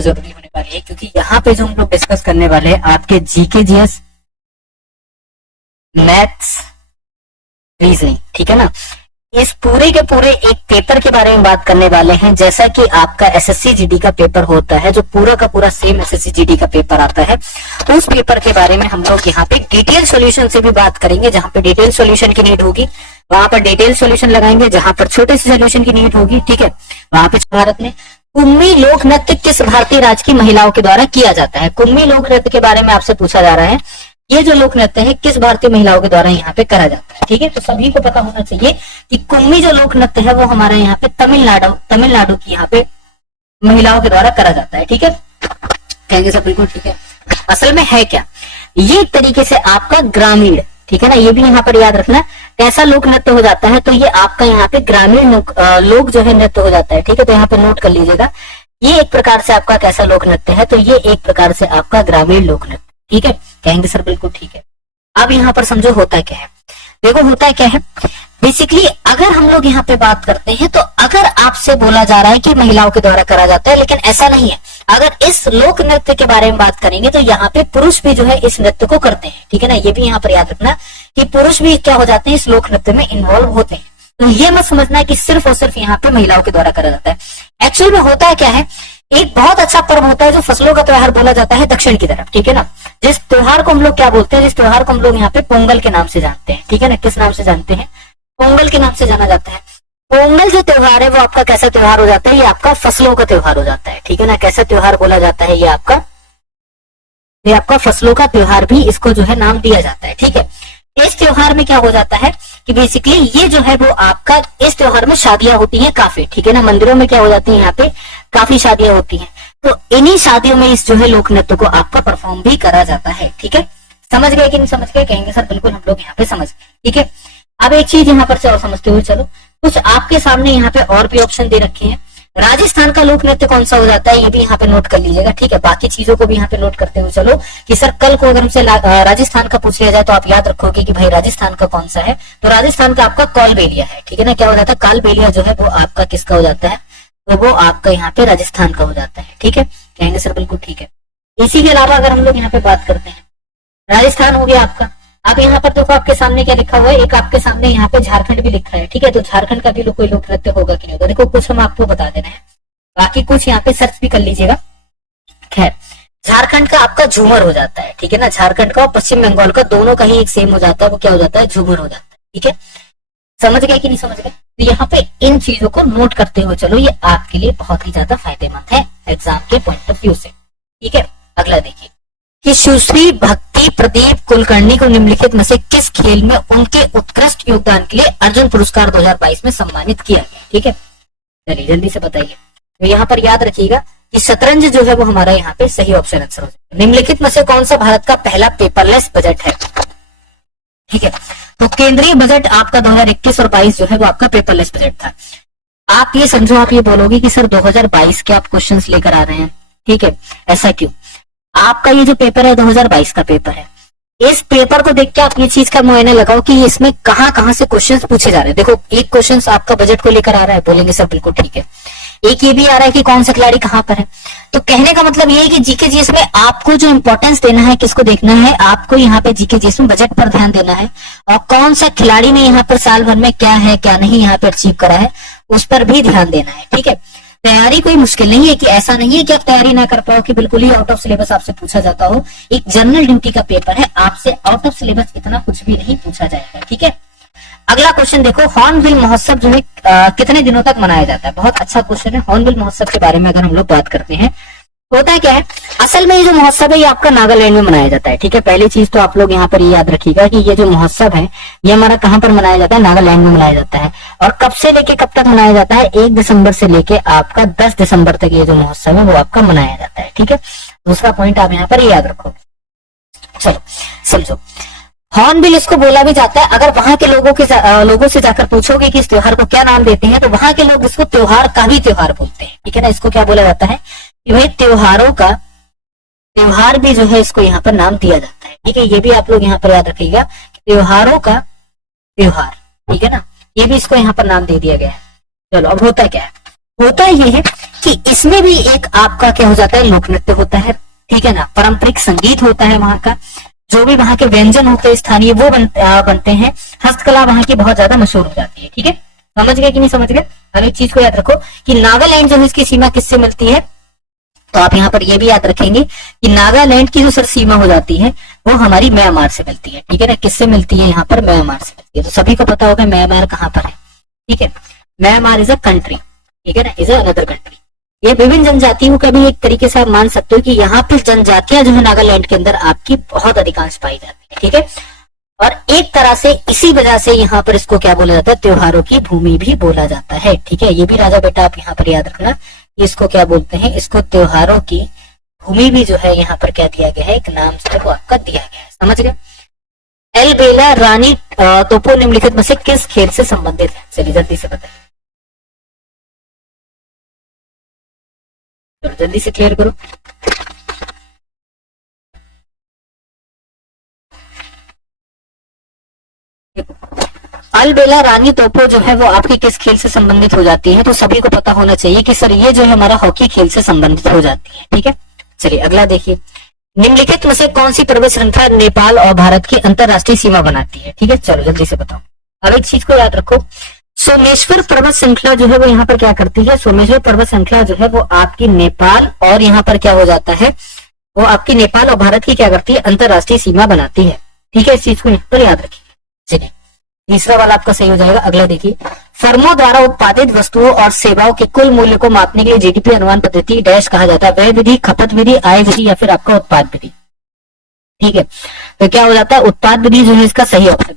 जरूरी होने वाली है, क्योंकि यहाँ पे जो हम लोग डिस्कस करने वाले हैं आपके जीके जीएस, मैथ्स, रीजनिंग, ठीक है ना। इस पूरे के पूरे एक पेपर के बारे में बात करने वाले हैं, जैसा कि आपका एसएससी जीडी का पेपर होता है, जो पूरा का पूरा सेम एसएससी जीडी का पेपर आता है। तो उस पेपर के बारे में हम लोग यहाँ पे डिटेल सॉल्यूशन से भी बात करेंगे। जहां पे डिटेल सॉल्यूशन की नीड होगी वहां पर डिटेल सॉल्यूशन लगाएंगे, जहां पर छोटे से सॉल्यूशन की नीड होगी, ठीक है, वहां पे भारत में कुम्मी लोक नृत्य किस भारतीय राज्य की महिलाओं के द्वारा किया जाता है। कुम्मी लोक नृत्य के बारे में आपसे पूछा जा रहा है, ये जो लोक नृत्य है किस भारतीय महिलाओं के द्वारा यहाँ पे करा जाता है, ठीक है। तो सभी को पता होना चाहिए कि कुम्मी जो लोक नृत्य है वो हमारे यहाँ पे तमिलनाडु की यहाँ पे महिलाओं के द्वारा करा जाता है, ठीक है। कहेंगे सब बिल्कुल ठीक है। असल में है क्या, ये एक तरीके से आपका ग्रामीण, ठीक है ना, ये भी यहाँ पर याद रखना, कैसा लोक नृत्य हो जाता है। तो ये आपका यहाँ पे ग्रामीण लोक जो है नृत्य हो जाता है, ठीक है। तो यहाँ पे नोट कर लीजिएगा, ये एक प्रकार से आपका कैसा लोक नृत्य है, तो ये एक प्रकार से आपका ग्रामीण लोक नृत्य, ठीक है। कहेंगे सर बिल्कुल ठीक है। अब यहाँ पर समझो होता क्या है, देखो होता क्या है, बेसिकली अगर हम लोग यहाँ पे बात करते हैं तो अगर आपसे बोला जा रहा है कि महिलाओं के द्वारा करा जाता है, लेकिन ऐसा नहीं है। अगर इस लोक नृत्य के बारे में बात करेंगे तो यहाँ पे पुरुष भी जो है इस नृत्य को करते हैं, ठीक है ना। ये भी यहाँ पर याद रखना कि पुरुष भी क्या हो जाते हैं, इस लोक नृत्य में इन्वॉल्व होते हैं। तो ये मत समझना है कि सिर्फ और सिर्फ यहाँ पे महिलाओं के द्वारा करा जाता है। एक्चुअल में होता है क्या है, एक बहुत अच्छा पर्व होता है जो फसलों का त्योहार बोला जाता है दक्षिण की तरफ, ठीक है ना। जिस त्योहार को हम लोग क्या बोलते हैं, जिस त्योहार को हम लोग यहाँ पे पोंगल के नाम से जानते हैं, ठीक है ना। किस नाम से जानते हैं, पोंगल के नाम से जाना जाता है। पोंगल जो त्योहार है वो आपका कैसा त्योहार हो जाता है, ये आपका फसलों का त्योहार हो जाता है, ठीक है ना। कैसा त्योहार बोला जाता है, ये आपका फसलों का त्योहार भी इसको जो है नाम दिया जाता है, ठीक है। इस त्योहार में क्या हो जाता है कि बेसिकली ये जो है वो आपका इस त्योहार में शादियां होती हैं काफी, ठीक है ना। मंदिरों में क्या हो जाती है, यहाँ पे काफी शादियां होती हैं। तो इन्हीं शादियों में इस जो है लोक नृत्य को आपका परफॉर्म भी करा जाता है, ठीक है। समझ गए कि नहीं समझ गए, कहेंगे सर बिल्कुल हम लोग यहाँ पे समझ गए, ठीक है। अब एक चीज यहाँ पर चलो समझते हुए चलो, कुछ आपके सामने यहाँ पे और भी ऑप्शन दे रखे हैं। राजस्थान का लोक नृत्य कौन सा हो जाता है, ये भी यहाँ पे नोट कर लीजिएगा, ठीक है। बाकी चीजों को भी यहाँ पे नोट करते हुए चलो कि सर कल को अगर हमसे राजस्थान का पूछ लिया जाए तो आप याद रखोगे कि भाई राजस्थान का कौन सा है। तो राजस्थान का आपका कालबेलिया है, ठीक है ना। क्या हो जाता है, कालबेलिया जो है वो आपका किसका हो जाता है, तो वो आपका यहाँ पे राजस्थान का हो जाता है, ठीक है। कहेंगे सर बिल्कुल ठीक है। इसी के अलावा अगर हम लोग यहाँ पे बात करते हैं, राजस्थान हो गया आपका। अब यहाँ पर देखो आपके सामने क्या लिखा हुआ है, एक आपके सामने यहाँ पे झारखंड भी लिखा है, ठीक है। तो झारखंड का भी कोई लोक नृत्य होगा कि नहीं होगा, देखो कुछ हम आपको बता देना है, बाकी कुछ यहाँ पे सर्च भी कर लीजिएगा। खैर, झारखंड का आपका झूमर हो जाता है, ठीक है ना। झारखंड का और पश्चिम बंगाल का दोनों का ही एक सेम हो जाता है, वो क्या हो जाता है, झूमर हो जाता है, ठीक है। समझ गए कि नहीं समझ गए। तो यहाँ पे इन चीजों को नोट करते हुए चलो, ये आपके लिए बहुत ही ज्यादा फायदेमंद है एग्जाम के पॉइंट ऑफ व्यू से, ठीक है। अगला देखिए कि सुश्री भक्ति प्रदीप कुलकर्णी को निम्नलिखित में से किस खेल में उनके उत्कृष्ट योगदान के लिए अर्जुन पुरस्कार 2022 में सम्मानित किया गया, ठीक है। चलिए जल्दी से बताइए। तो यहाँ पर याद रखिएगा कि शतरंज जो है वो हमारा यहाँ पे सही ऑप्शन आंसर हो जाएगा। निम्नलिखित में से कौन सा भारत का पहला पेपरलेस बजट है, ठीक है। तो केंद्रीय बजट आपका 2021 और 22 जो है वो आपका पेपरलेस बजट था। आप ये समझो, आप ये बोलोगे कि सर 2022 के आप क्वेश्चंस लेकर आ रहे हैं, ठीक है। ऐसा क्यों, आपका ये जो पेपर है 2022 का पेपर है, इस पेपर को देख के आप ये चीज का मुआयना लगाओ कि इसमें कहां कहां से क्वेश्चंस पूछे जा रहे हैं। देखो एक क्वेश्चन आपका बजट को लेकर आ रहा है, बोलेंगे सर बिल्कुल ठीक है। एक ये भी आ रहा है कि कौन सा खिलाड़ी कहां पर है। तो कहने का मतलब ये है कि जीके जीएस में आपको जो इंपॉर्टेंस देना है, किसको देखना है, आपको यहाँ पे जीके जीएस में बजट पर ध्यान देना है, और कौन सा खिलाड़ी ने यहाँ पर साल भर में क्या है क्या नहीं यहाँ पे अचीव करा है उस पर भी ध्यान देना है, ठीक है। तैयारी कोई मुश्किल नहीं है, कि ऐसा नहीं है कि आप तैयारी ना कर पाओ, कि बिल्कुल ही आउट ऑफ सिलेबस आपसे पूछा जाता हो। एक जनरल ड्यूटी का पेपर है, आपसे आउट ऑफ सिलेबस इतना कुछ भी नहीं पूछा जाएगा, ठीक है। अगला क्वेश्चन देखो, हॉर्नबिल महोत्सव जो है कितने दिनों तक मनाया जाता है। बहुत अच्छा क्वेश्चन है। हॉर्नबिल महोत्सव के बारे में अगर हम लोग बात करते हैं, होता है क्या है, असल में ये जो महोत्सव है ये आपका नागालैंड में मनाया जाता है, ठीक है। पहली चीज तो आप लोग यहाँ पर ये याद रखिएगा कि ये जो महोत्सव है ये हमारा कहाँ पर मनाया जाता है, नागालैंड में मनाया जाता है। और कब से लेके कब तक मनाया जाता है, 1 दिसंबर से लेके आपका 10 दिसंबर तक ये जो महोत्सव है वो आपका मनाया जाता है, ठीक है। दूसरा पॉइंट आप यहाँ पर याद रखोगे। चलो समझो, हॉर्नबिल इसको बोला भी जाता है। अगर वहां के लोगों से जाकर पूछोगे कि इस त्योहार को क्या नाम देते हैं, तो वहां के लोग इसको त्योहार का भी त्योहार बोलते हैं, ठीक है ना। इसको क्या बोला जाता है कि भाई त्योहारों का त्योहार भी जो है इसको यहाँ पर नाम दिया जाता है, ठीक है। ये भी आप लोग यहाँ पर याद रखिएगा, त्योहारों का त्योहार, ठीक है ना। ये भी इसको यहाँ पर नाम दे दिया गया है। चलो अब होता क्या है, होता ये है कि इसमें भी एक आपका क्या हो जाता है, लोक नृत्य होता है, ठीक है ना, पारंपरिक संगीत होता है वहां का, जो भी वहां के व्यंजन होते हैं स्थानीय वो बनते हैं, हस्तकला वहां की बहुत ज्यादा मशहूर हो जाती है। ठीक है, समझ गए कि नहीं समझ गए? अब एक चीज को याद रखो कि नागालैंड जो है इसकी सीमा किससे मिलती है, तो आप यहाँ पर ये भी याद रखेंगे कि नागालैंड की जो सर सीमा हो जाती है वो हमारी म्यांमार से मिलती है। ठीक है ना, किससे मिलती है, यहाँ पर म्यांमार से मिलती है। तो सभी को पता होगा म्यांमार कहाँ पर है। ठीक है, म्यांमार इज अ कंट्री, ठीक है ना, इज अनदर कंट्री। ये विभिन्न जनजातियों का भी एक तरीके से आप मान सकते हो कि यहाँ पर जनजातियां जो है नागालैंड के अंदर आपकी बहुत अधिकांश पाई जाती है। ठीक है, और एक तरह से इसी वजह से यहाँ पर इसको क्या बोला जाता है, त्योहारों की भूमि भी बोला जाता है। ठीक है, ये भी राजा बेटा आप यहाँ पर याद रखना, इसको क्या बोलते हैं, इसको त्योहारों की भूमि भी जो है यहाँ पर क्या दिया गया है, एक नाम जो है वो आपका दिया गया है। समझ गए? एल बेला रानी तोपो निम्नलिखित में से किस खेल से संबंधित है? चलिए जल्दी से बताइए, तो जल्दी से क्लियर करो। अलबेला रानी तोपो जो है वो आपके किस खेल से संबंधित हो जाती है? तो सभी को पता होना चाहिए कि सर ये जो है हमारा हॉकी खेल से संबंधित हो जाती है। ठीक है, चलिए अगला देखिए, निम्नलिखित में से कौन सी पर्वत श्रृंखला नेपाल और भारत की अंतरराष्ट्रीय सीमा बनाती है? ठीक है, चलो जल्दी से बताओ। अब एक चीज को याद रखो, सोमेश्वर पर्वत श्रृंखला जो है वो यहाँ पर क्या करती है, सोमेश्वर पर्वत श्रृंखला जो है वो आपकी नेपाल और यहाँ पर क्या हो जाता है, वो आपकी नेपाल और भारत की क्या करती है, अंतरराष्ट्रीय सीमा बनाती है। ठीक है, इस चीज को यहाँ पर याद रखिए। चलिए तीसरा वाला आपका सही हो जाएगा। अगला देखिए, फर्मों द्वारा उत्पादित वस्तुओं और सेवाओं के कुल मूल्य को मापने के लिए जीडीपी अनुमान पद्धति डैश कहा जाता है, व्यय विधि, खपत विधि, आय विधि या फिर आपका उत्पाद विधि। ठीक है, तो क्या हो जाता है, उत्पाद विधि जो है इसका सही ऑप्शन।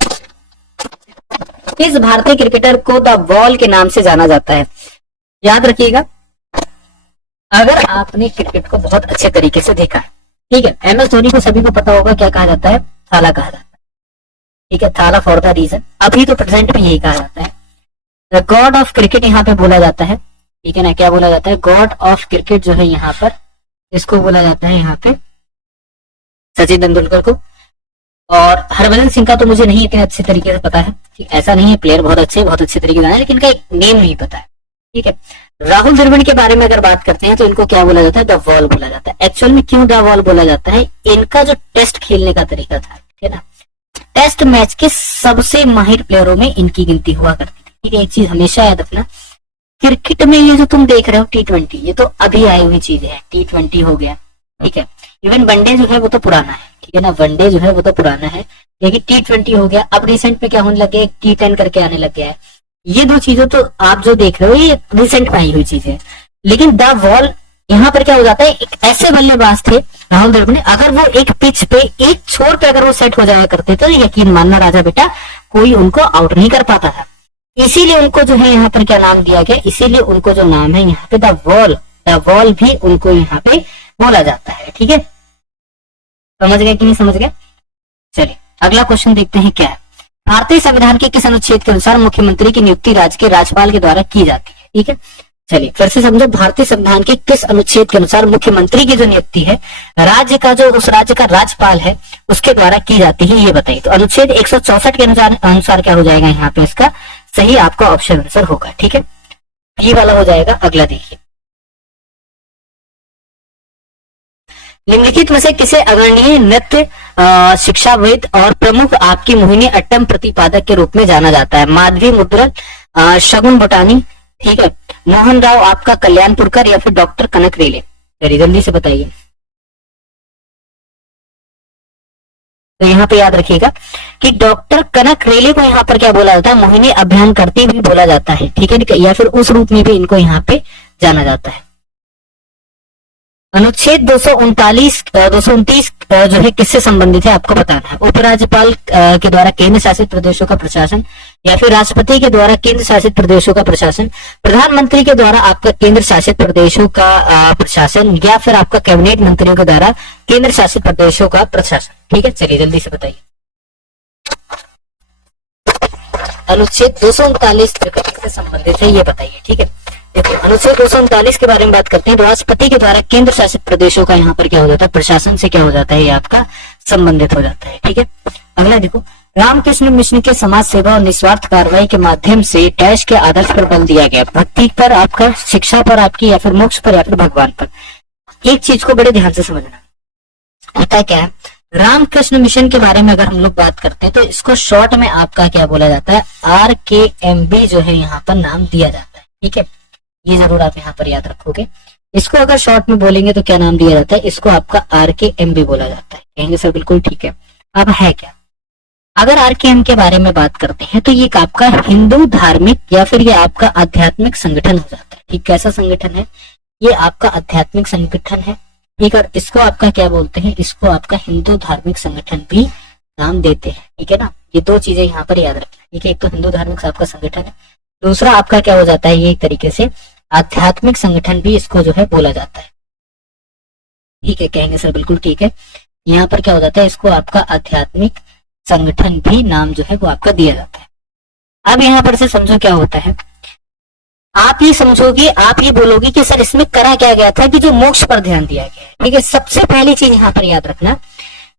किस भारतीय क्रिकेटर को द वॉल के नाम से जाना जाता है? याद रखिएगा, अगर आपने क्रिकेट को बहुत अच्छे तरीके से देखा है, ठीक है, एम एस धोनी को सभी को पता होगा क्या कहा जाता है, थाला कहा जाता है। ठीक है, थाला फॉर द रीजन, अभी तो प्रेजेंट में यही कहा जाता है। द गॉड ऑफ क्रिकेट यहाँ पे बोला जाता है। ठीक है ना, क्या बोला जाता है, गॉड ऑफ क्रिकेट जो है यहाँ पर इसको बोला जाता है यहाँ पे सचिन तेंदुलकर को। और हरभजन सिंह का तो मुझे नहीं इतने अच्छे तरीके से पता है, ठीक, ऐसा नहीं है, प्लेयर बहुत अच्छे तरीके से है, लेकिन इनका एक नेम नहीं पता है। ठीक है, राहुल द्रविड़ के बारे में अगर बात करते हैं तो इनको क्या बोला जाता है, द वॉल बोला जाता है। एक्चुअल में क्यों द वॉल बोला जाता है, इनका जो टेस्ट खेलने का तरीका था, ठीक है ना, टेस्ट मैच के सबसे माहिर प्लेयरों में इनकी गिनती हुआ करती थी। ठीक है, एक चीज हमेशा याद रखना, क्रिकेट में ये जो तुम देख रहे हो T20, ये तो अभी आई हुई चीज है, T20 हो गया। ठीक है, इवन वनडे जो है वो तो पुराना है। ठीक है ना, वनडे जो है वो तो पुराना है, लेकिन T20 हो गया। अब रिसेंट में क्या होने लग गया, T10 करके आने लग गया है। ये दो चीजों तो आप जो देख रहे हो ये रिसेंट में आई हुई चीज है। लेकिन द वॉल यहाँ पर क्या हो जाता है, एक ऐसे बल्लेबाज थे राहुल द्रविड़ ने, अगर वो एक पिच पे एक छोर पे अगर वो सेट हो जाया करते तो यकीन मानना राजा बेटा कोई उनको आउट नहीं कर पाता था। इसीलिए उनको जो है यहाँ पर क्या नाम दिया गया, इसीलिए उनको जो नाम है यहाँ पे द वॉल भी उनको यहाँ पे बोला जाता है। ठीक है, समझ गए कि नहीं समझ गए? चलिए अगला क्वेश्चन देखते हैं क्या है। भारतीय संविधान के किस अनुच्छेद के अनुसार मुख्यमंत्री की नियुक्ति राज्य के राज्यपाल के द्वारा की जाती है? ठीक है, चलिए फिर से समझो, भारतीय संविधान के किस अनुच्छेद के अनुसार मुख्यमंत्री की जो नियुक्ति है राज्य का जो उस राज्य का राज्यपाल है उसके द्वारा की जाती है, ये बताइए। तो अनुच्छेद 164 के अनुसार क्या हो जाएगा, यहाँ पे इसका सही आपका ऑप्शन आंसर होगा। ठीक है, ये वाला हो जाएगा। अगला देखिए, निम्नलिखित में से किसे अग्रणीय नृत्य शिक्षाविद और प्रमुख आपकी मोहिनी अट्टम प्रतिपादक के रूप में जाना जाता है? माधवी मुद्रल, शगुन भटानी, ठीक है, मोहन राव आपका कल्याणपुरकर या फिर डॉक्टर कनक रेले? चलिए जल्दी से बताइए। तो यहाँ पे याद रखिएगा कि डॉक्टर कनक रेले को यहाँ पर क्या बोला जाता है, मोहिनी अभियान करती भी बोला जाता है। ठीक है, या फिर उस रूप में भी इनको यहाँ पे जाना जाता है। अनुच्छेद 229 जो है किससे संबंधित है आपको बताना है? उपराज्यपाल के द्वारा केंद्र शासित प्रदेशों का प्रशासन, या फिर राष्ट्रपति के द्वारा केंद्र शासित प्रदेशों का प्रशासन, प्रधानमंत्री के द्वारा आपका केंद्र शासित प्रदेशों का प्रशासन, या फिर आपका कैबिनेट मंत्रियों के द्वारा केंद्र शासित प्रदेशों का प्रशासन? ठीक है, चलिए जल्दी से बताइए। अनुच्छेद 239 किससे संबंधित है ये बताइए। ठीक है, देखो अनुच्छेद 239 के बारे में बात करते हैं तो राष्ट्रपति के द्वारा केंद्र शासित प्रदेशों का यहाँ पर क्या हो जाता है, प्रशासन से क्या हो जाता है, ये आपका संबंधित हो जाता है। ठीक है, अगला देखो, रामकृष्ण मिशन के समाज सेवा और निस्वार्थ कार्रवाई के माध्यम से डैश के आदर्श पर बल दिया गया, भक्ति पर, आपका शिक्षा पर, आपकी या फिर मोक्ष पर, या फिर भगवान पर। एक चीज को बड़े ध्यान से समझना, होता क्या है, रामकृष्ण मिशन के बारे में अगर हम लोग बात करते हैं तो इसको शॉर्ट में आपका क्या बोला जाता है, RKMB जो है यहाँ पर नाम दिया जाता है। ठीक है, ये जरूर आप यहाँ पर याद रखोगे। इसको अगर शॉर्ट में बोलेंगे तो क्या नाम दिया जाता है, इसको आपका RKMB बोला जाता है। कहेंगे सर बिल्कुल ठीक है। अब है क्या, अगर RKM के बारे में बात करते हैं तो ये आपका हिंदू धार्मिक या फिर ये आपका आध्यात्मिक संगठन हो जाता है। ठीक, कैसा संगठन है, ये आपका आध्यात्मिक संगठन है। ठीक, और इसको आपका क्या बोलते हैं, इसको आपका हिंदू धार्मिक संगठन भी नाम देते हैं। ठीक है ना, ये दो चीजें यहाँ पर याद रखना। ठीक है, एक तो हिंदू धार्मिक आपका संगठन है, दूसरा आपका क्या हो जाता है, ये एक तरीके से आध्यात्मिक संगठन भी इसको जो है बोला जाता है। ठीक है, कहेंगे सर बिल्कुल ठीक है। यहाँ पर क्या हो जाता है, इसको आपका आध्यात्मिक संगठन भी नाम जो है वो आपका दिया जाता है। अब यहाँ पर से समझो क्या होता है, आप ये समझोगे, आप ये बोलोगे कि सर इसमें करा क्या गया था कि जो मोक्ष पर ध्यान दिया गया है। ठीक है, सबसे पहली चीज यहाँ पर याद रखना,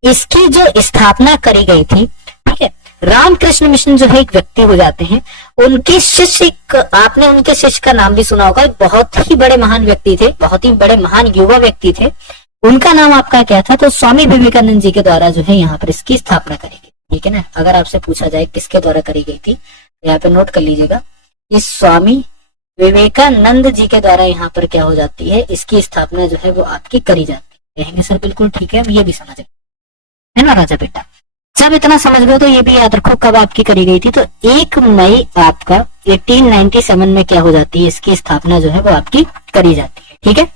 इसकी जो स्थापना करी गई थी, ठीक है, रामकृष्ण मिशन जो है एक व्यक्ति हो जाते हैं, उनके शिष्य, आपने उनके शिष्य का नाम भी सुना होगा, बहुत ही बड़े महान व्यक्ति थे, बहुत ही बड़े महान युवा व्यक्ति थे। उनका नाम आपका क्या था, तो स्वामी विवेकानंद जी के द्वारा जो है यहाँ पर इसकी स्थापना करी गई। ठीक है ना, अगर आपसे पूछा जाए किसके द्वारा करी गई थी, तो यहाँ पे नोट कर लीजिएगा, इस स्वामी विवेकानंद जी के द्वारा यहाँ पर क्या हो जाती है, इसकी स्थापना जो है वो आपकी करी जाती है। कहेंगे सर बिल्कुल ठीक है, ये भी समझ है ना राजा बेटा। जब इतना समझ गए तो ये भी याद रखो कब आपकी करी गई थी, तो 1 मई आपका 1897 में क्या हो जाती है, इसकी स्थापना जो है वो आपकी करी जाती है। ठीक है,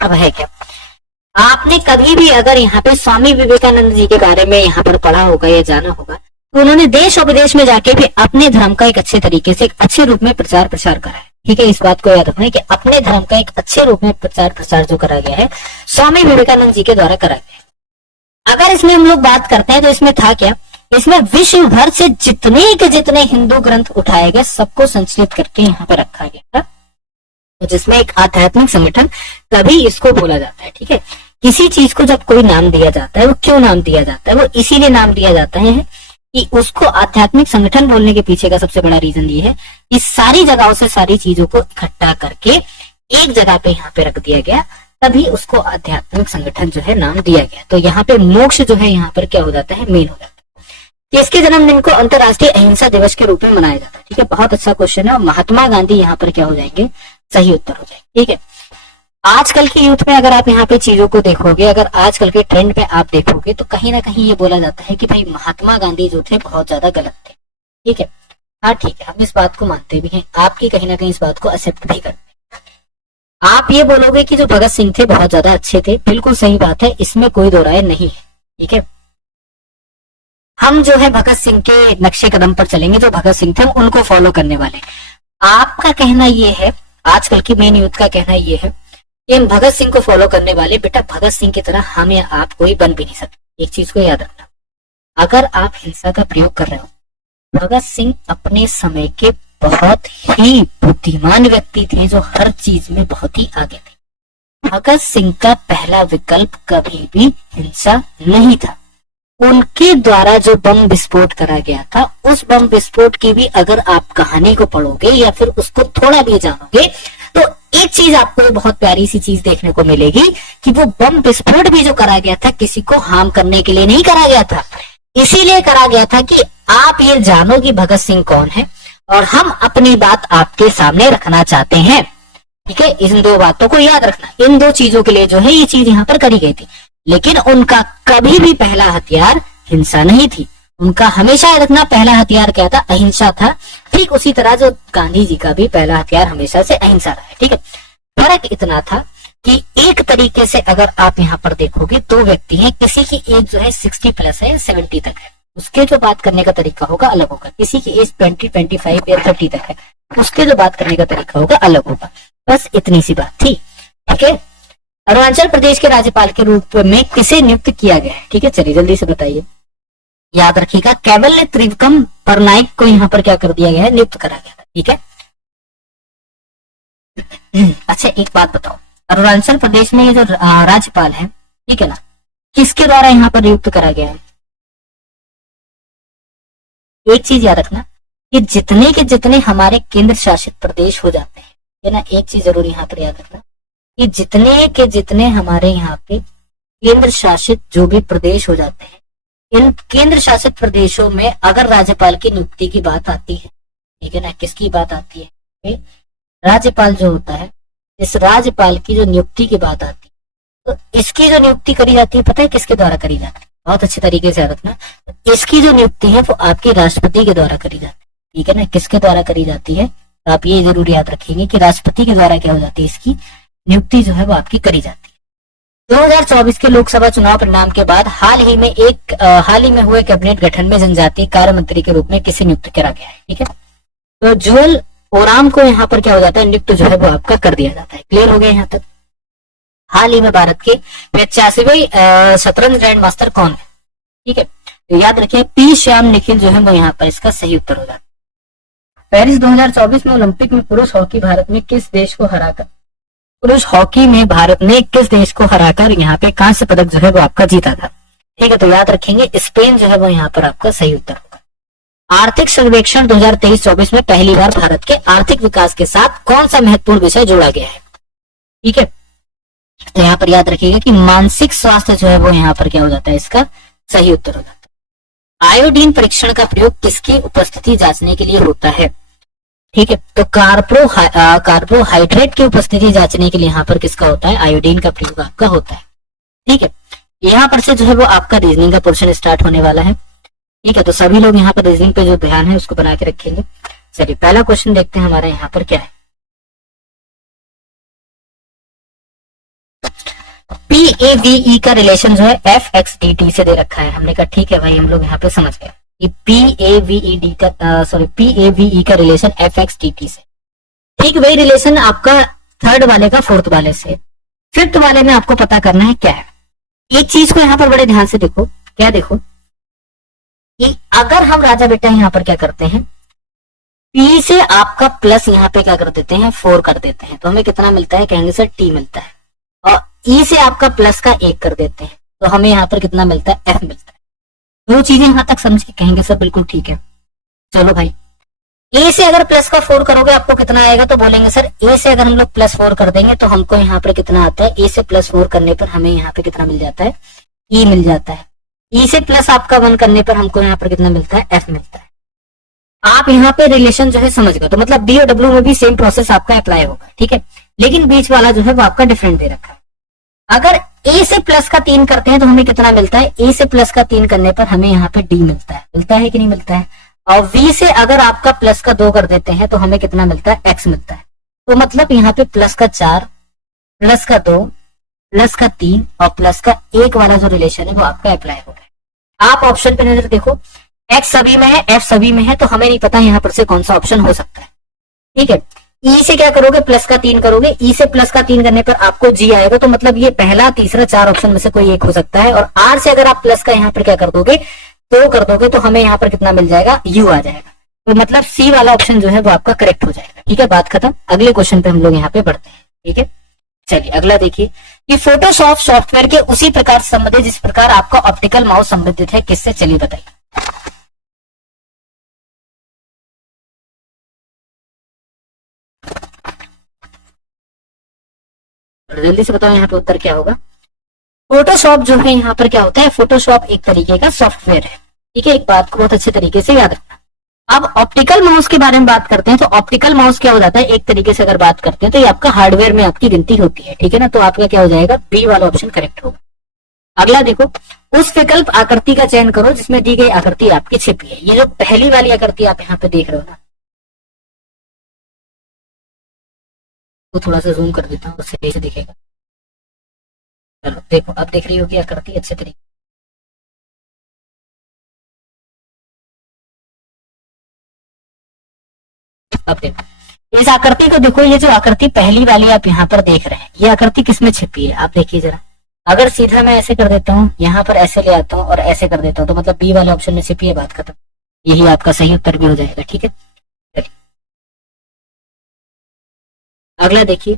अब है क्या, आपने कभी भी अगर यहाँ पे स्वामी विवेकानंद जी के बारे में यहाँ पर पढ़ा होगा या जाना होगा, तो उन्होंने देश और विदेश में जाके भी अपने धर्म का एक अच्छे तरीके से, एक अच्छे रूप में प्रचार प्रसार करा है। ठीक है, इस बात को याद रखना है कि अपने धर्म का एक अच्छे रूप में प्रचार प्रसार जो करा गया है, स्वामी विवेकानंद जी के द्वारा करा गया है। अगर इसमें हम लोग बात करते हैं तो इसमें था क्या, इसमें विश्व भर से जितने के जितने हिंदू ग्रंथ उठाए गए सबको संकलित करके यहाँ पे रखा गया था, तो जिसमें एक आध्यात्मिक संगठन तभी इसको बोला जाता है। ठीक है, किसी चीज को जब कोई नाम दिया जाता है, वो क्यों नाम दिया जाता है, वो इसीलिए नाम दिया जाता है कि उसको आध्यात्मिक संगठन बोलने के पीछे का सबसे बड़ा रीजन ये है कि सारी जगहों से सारी चीजों को इकट्ठा करके एक जगह पे यहाँ पे रख दिया गया, तभी उसको आध्यात्मिक संगठन जो है नाम दिया गया। तो यहाँ पे मोक्ष जो है यहाँ पर क्या हो जाता है, मेन हो जाता है। इसके जन्मदिन को अंतर्राष्ट्रीय अहिंसा दिवस के रूप में मनाया जाता है। ठीक है, बहुत अच्छा क्वेश्चन है, और महात्मा गांधी यहाँ पर क्या हो जाएंगे, सही उत्तर हो जाएंगे। ठीक है, आजकल की यूथ में अगर आप यहाँ पे चीजों को देखोगे, अगर आजकल के ट्रेंड पे आप देखोगे, तो कहीं ना कहीं ये बोला जाता है कि भाई महात्मा गांधी जो थे बहुत ज्यादा गलत थे। ठीक है, हाँ ठीक है, हम इस बात को मानते भी हैं, आपकी कहीं ना कहीं इस बात को एक्सेप्ट भी करते हैं। आप ये बोलोगे कि जो भगत सिंह थे बहुत ज्यादा अच्छे थे, बिल्कुल सही बात है, इसमें कोई दो राय नहीं है। ठीक है, हम जो है भगत सिंह के नक्शे कदम पर चलेंगे, जो भगत सिंह थे हम उनको फॉलो करने वाले। आपका कहना ये है, आजकल की मेन यूथ का कहना ये है कि हम भगत सिंह को फॉलो करने वाले, बेटा भगत सिंह की तरह हम या आप कोई बन भी नहीं सकते। एक चीज को याद रखना, अगर आप हिंसा का प्रयोग कर रहे हो, भगत सिंह अपने समय के बहुत ही बुद्धिमान व्यक्ति थे, जो हर चीज में बहुत ही आगे थे। भगत सिंह का पहला विकल्प कभी भी हिंसा नहीं था। उनके द्वारा जो बम विस्फोट करा गया था, उस बम विस्फोट की भी अगर आप कहानी को पढ़ोगे या फिर उसको थोड़ा भी जानोगे, तो एक चीज आपको बहुत प्यारी सी चीज देखने को मिलेगी कि वो बम विस्फोट भी जो करा गया था, किसी को हार्म करने के लिए नहीं करा गया था, इसीलिए करा गया था कि आप ये जानो कि भगत सिंह कौन है, और हम अपनी बात आपके सामने रखना चाहते हैं। ठीक है, इन दो बातों को याद रखना, इन दो चीजों के लिए जो है ये चीज यहाँ पर करी गई थी। लेकिन उनका कभी भी पहला हथियार हिंसा नहीं थी, उनका हमेशा याद रखना पहला हथियार क्या था, अहिंसा था। ठीक उसी तरह जो गांधी जी का भी पहला हथियार हमेशा से अहिंसा रहा है। ठीक है, फर्क इतना था कि एक तरीके से अगर आप यहाँ पर देखोगे, दो व्यक्ति हैं, किसी की एज जो है 60 प्लस है, 70 तक है, उसके जो बात करने का तरीका होगा अलग होगा। किसी की एज 20, 25 या 30 तक है, उसके जो बात करने का तरीका होगा अलग होगा। बस इतनी सी बात थी। ठीक है, अरुणाचल प्रदेश के राज्यपाल के रूप में किसे नियुक्त किया गया है? ठीक है, चलिए जल्दी से बताइए, याद रखिएगा, कैवल्य त्रिविक्रम परनाइक को यहाँ पर क्या कर दिया गया है, नियुक्त करा गया था। ठीक है, अच्छा एक बात बताओ, अरुणाचल प्रदेश में ये जो राज्यपाल है, ठीक है ना, किसके द्वारा यहाँ पर नियुक्त करा गया है? एक चीज याद रखना कि जितने के जितने हमारे केंद्र शासित प्रदेश हो जाते हैं, है ना, एक चीज जरूर यहाँ पर याद रखना कि जितने के जितने हमारे यहाँ पे केंद्र शासित जो भी प्रदेश हो जाते हैं, इन केंद्र शासित प्रदेशों में अगर राज्यपाल की नियुक्ति की बात आती है, ठीक है ना, किसकी बात आती है, राज्यपाल जो होता है, इस राज्यपाल की जो नियुक्ति की बात आती है, तो इसकी जो नियुक्ति करी जाती है पता है किसके द्वारा करी जाती है, बहुत अच्छे तरीके से याद रखना, इसकी जो नियुक्ति है वो आपके राष्ट्रपति के द्वारा करी जाती है, ठीक है ना, किसके द्वारा करी जाती है, तो आप ये जरूर याद रखेंगे कि राष्ट्रपति के द्वारा क्या हो जाती है, इसकी नियुक्ति जो है वो आपकी करी जाती है। 2024 के लोकसभा चुनाव परिणाम के बाद हाल ही में हुए कैबिनेट गठन में जनजातीय कार्य मंत्री के रूप में किसे नियुक्त करा गया है, ठीक है। तो जुएल ओराम को यहाँ पर क्या हो जाता है, नियुक्त जो है वो आपका कर दिया जाता है। क्लियर हो गया यहाँ तक। हाल ही में भारत के 85वें शतरंज ग्रैंड मास्टर कौन है, ठीक है, तो याद रखिए पी श्याम निखिल जो है वो यहाँ पर इसका सही उत्तर हो जाता है। पेरिस 2024 में ओलंपिक में पुरुष हॉकी भारत में किस देश को हराकर पुरुष हॉकी में भारत ने किस देश को हराकर यहाँ पे कांस्य पदक जो है वो आपका जीता था, ठीक है, तो याद रखेंगे स्पेन जो है वो यहाँ पर आपका सही उत्तर होगा। आर्थिक सर्वेक्षण 2023-24 में पहली बार भारत के आर्थिक विकास के साथ कौन सा महत्वपूर्ण विषय जोड़ा गया है, ठीक है, तो यहाँ पर याद रखिएगा कि मानसिक स्वास्थ्य जो है वो यहाँ पर क्या हो जाता है, इसका सही उत्तर हो जाता है। आयोडीन परीक्षण का प्रयोग किसकी उपस्थिति जांचने के लिए होता है, ठीक है, तो कार्बोहाइड्रेट की उपस्थिति जांचने के लिए यहाँ पर किसका होता है, आयोडीन का प्रयोग आपका होता है, ठीक है। यहाँ पर से जो है वो आपका रीजनिंग का पोर्शन स्टार्ट होने वाला है, ठीक है, तो सभी लोग यहाँ पर रीजनिंग पे जो ध्यान है उसको बना के रखेंगे। चलिए पहला क्वेश्चन देखते हैं हमारे यहाँ पर क्या है। PAVE का रिलेशन जो है FXDT से दे रखा है, हमने कहा ठीक है भाई, हम लोग यहाँ पे समझ गए कि PAVE का रिलेशन FXDT से, ठीक वही रिलेशन आपका थर्ड वाले का फोर्थ वाले से। फिफ्थ वाले में आपको पता करना है क्या है। एक चीज को यहाँ पर बड़े ध्यान से देखो, क्या देखो कि अगर हम राजा बेटा यहाँ पर क्या करते हैं, P से आपका प्लस यहाँ पे क्या कर देते हैं, 4 कर देते हैं, तो हमें कितना मिलता है, कहेंगे सर T मिलता है, और E से आपका प्लस का 1 कर देते हैं तो हमें यहाँ पर कितना मिलता है, F मिलता है। दो चीजें यहां तक समझ के कहेंगे सर बिल्कुल ठीक है। चलो भाई, A से अगर प्लस का 4 करोगे आपको कितना आएगा, तो बोलेंगे सर A से अगर हम लोग +4 कर देंगे तो हमको यहाँ पर कितना आता है, A से +4 करने पर हमें यहाँ पे कितना मिल जाता है, E मिल जाता है। E से प्लस आपका 1 करने पर हमको यहाँ पर कितना मिलता है, F मिलता है। आप यहाँ पे रिलेशन जो है समझ गए, तो मतलब B और W में भी सेम प्रोसेस आपका अप्लाई होगा, ठीक है, लेकिन बीच वाला जो है वो आपका डिफरेंट दे रखा है। अगर A से प्लस का 3 करते हैं तो हमें कितना मिलता है, A से प्लस का 3 करने पर हमें यहाँ पे D मिलता है कि नहीं मिलता है। और V से अगर आपका प्लस का 2 कर देते हैं तो हमें कितना मिलता है, X मिलता है। तो मतलब यहाँ पे प्लस का 4, प्लस का 2, प्लस का 3 और प्लस का 1 वाला जो रिलेशन है वो आपका अप्लाई हो रहा है। आप ऑप्शन पे नजर देखो, X सभी में है, F सभी में है, तो हमें नहीं पता यहाँ पर से कौन सा ऑप्शन हो सकता है, ठीक है। E से क्या करोगे, प्लस का 3 करोगे, E से प्लस का 3 करने पर आपको G आएगा, तो मतलब ये पहला, तीसरा, 4 ऑप्शन में से कोई एक हो सकता है। और R से अगर आप प्लस का यहाँ पर क्या कर दोगे, 2 कर दोगे, तो हमें यहाँ पर कितना मिल जाएगा, U आ जाएगा। तो मतलब C वाला ऑप्शन जो है वो आपका करेक्ट हो जाएगा, ठीक है, बात खत्म। अगले क्वेश्चन पे हम लोग यहाँ पे बढ़ते हैं, ठीक है। चलिए अगला देखिए कि फोटोशॉप सॉफ्टवेयर के उसी प्रकार से संबंधित जिस प्रकार आपका ऑप्टिकल माउस संबंधित है, किससे, चलिए बताइए। जल्दी से बताओ यहाँ पे उत्तर क्या होगा। फोटोशॉप जो है यहाँ पर क्या होता है, फोटोशॉप एक तरीके का सॉफ्टवेयर है, ठीक है, एक बात को बहुत अच्छे तरीके से याद रखना। अब ऑप्टिकल माउस के बारे में बात करते हैं, तो ऑप्टिकल माउस क्या हो जाता है, एक तरीके से अगर बात करते हैं तो ये आपका हार्डवेयर में आपकी गिनती होती है, ठीक है ना, तो आपका क्या हो जाएगा, बी वाला ऑप्शन करेक्ट होगा। अगला देखो, उस विकल्प आकृति का चयन करो जिसमें दी गई आकृति आपकी छिपी है। ये जो पहली वाली आकृति आप यहाँ पे देख रहे हो ना, तो थोड़ा सा जूम कर देता हूँ, उससे सही से दिखेगा। चलो देखो, अब देख रही होगी आकृति अच्छे तरीके। अब देखो इस आकृति को, देखो ये जो आकृति पहली वाली आप यहाँ पर देख रहे हैं, ये आकृति किसमें छिपी है, आप देखिए जरा। अगर सीधा मैं ऐसे कर देता हूँ, यहाँ पर ऐसे ले आता हूँ और ऐसे कर देता हूँ, तो मतलब बी वाले ऑप्शन में छिपी है, बात खत्म। यही आपका सही उत्तर भी हो जाएगा, ठीक है। अगला देखिए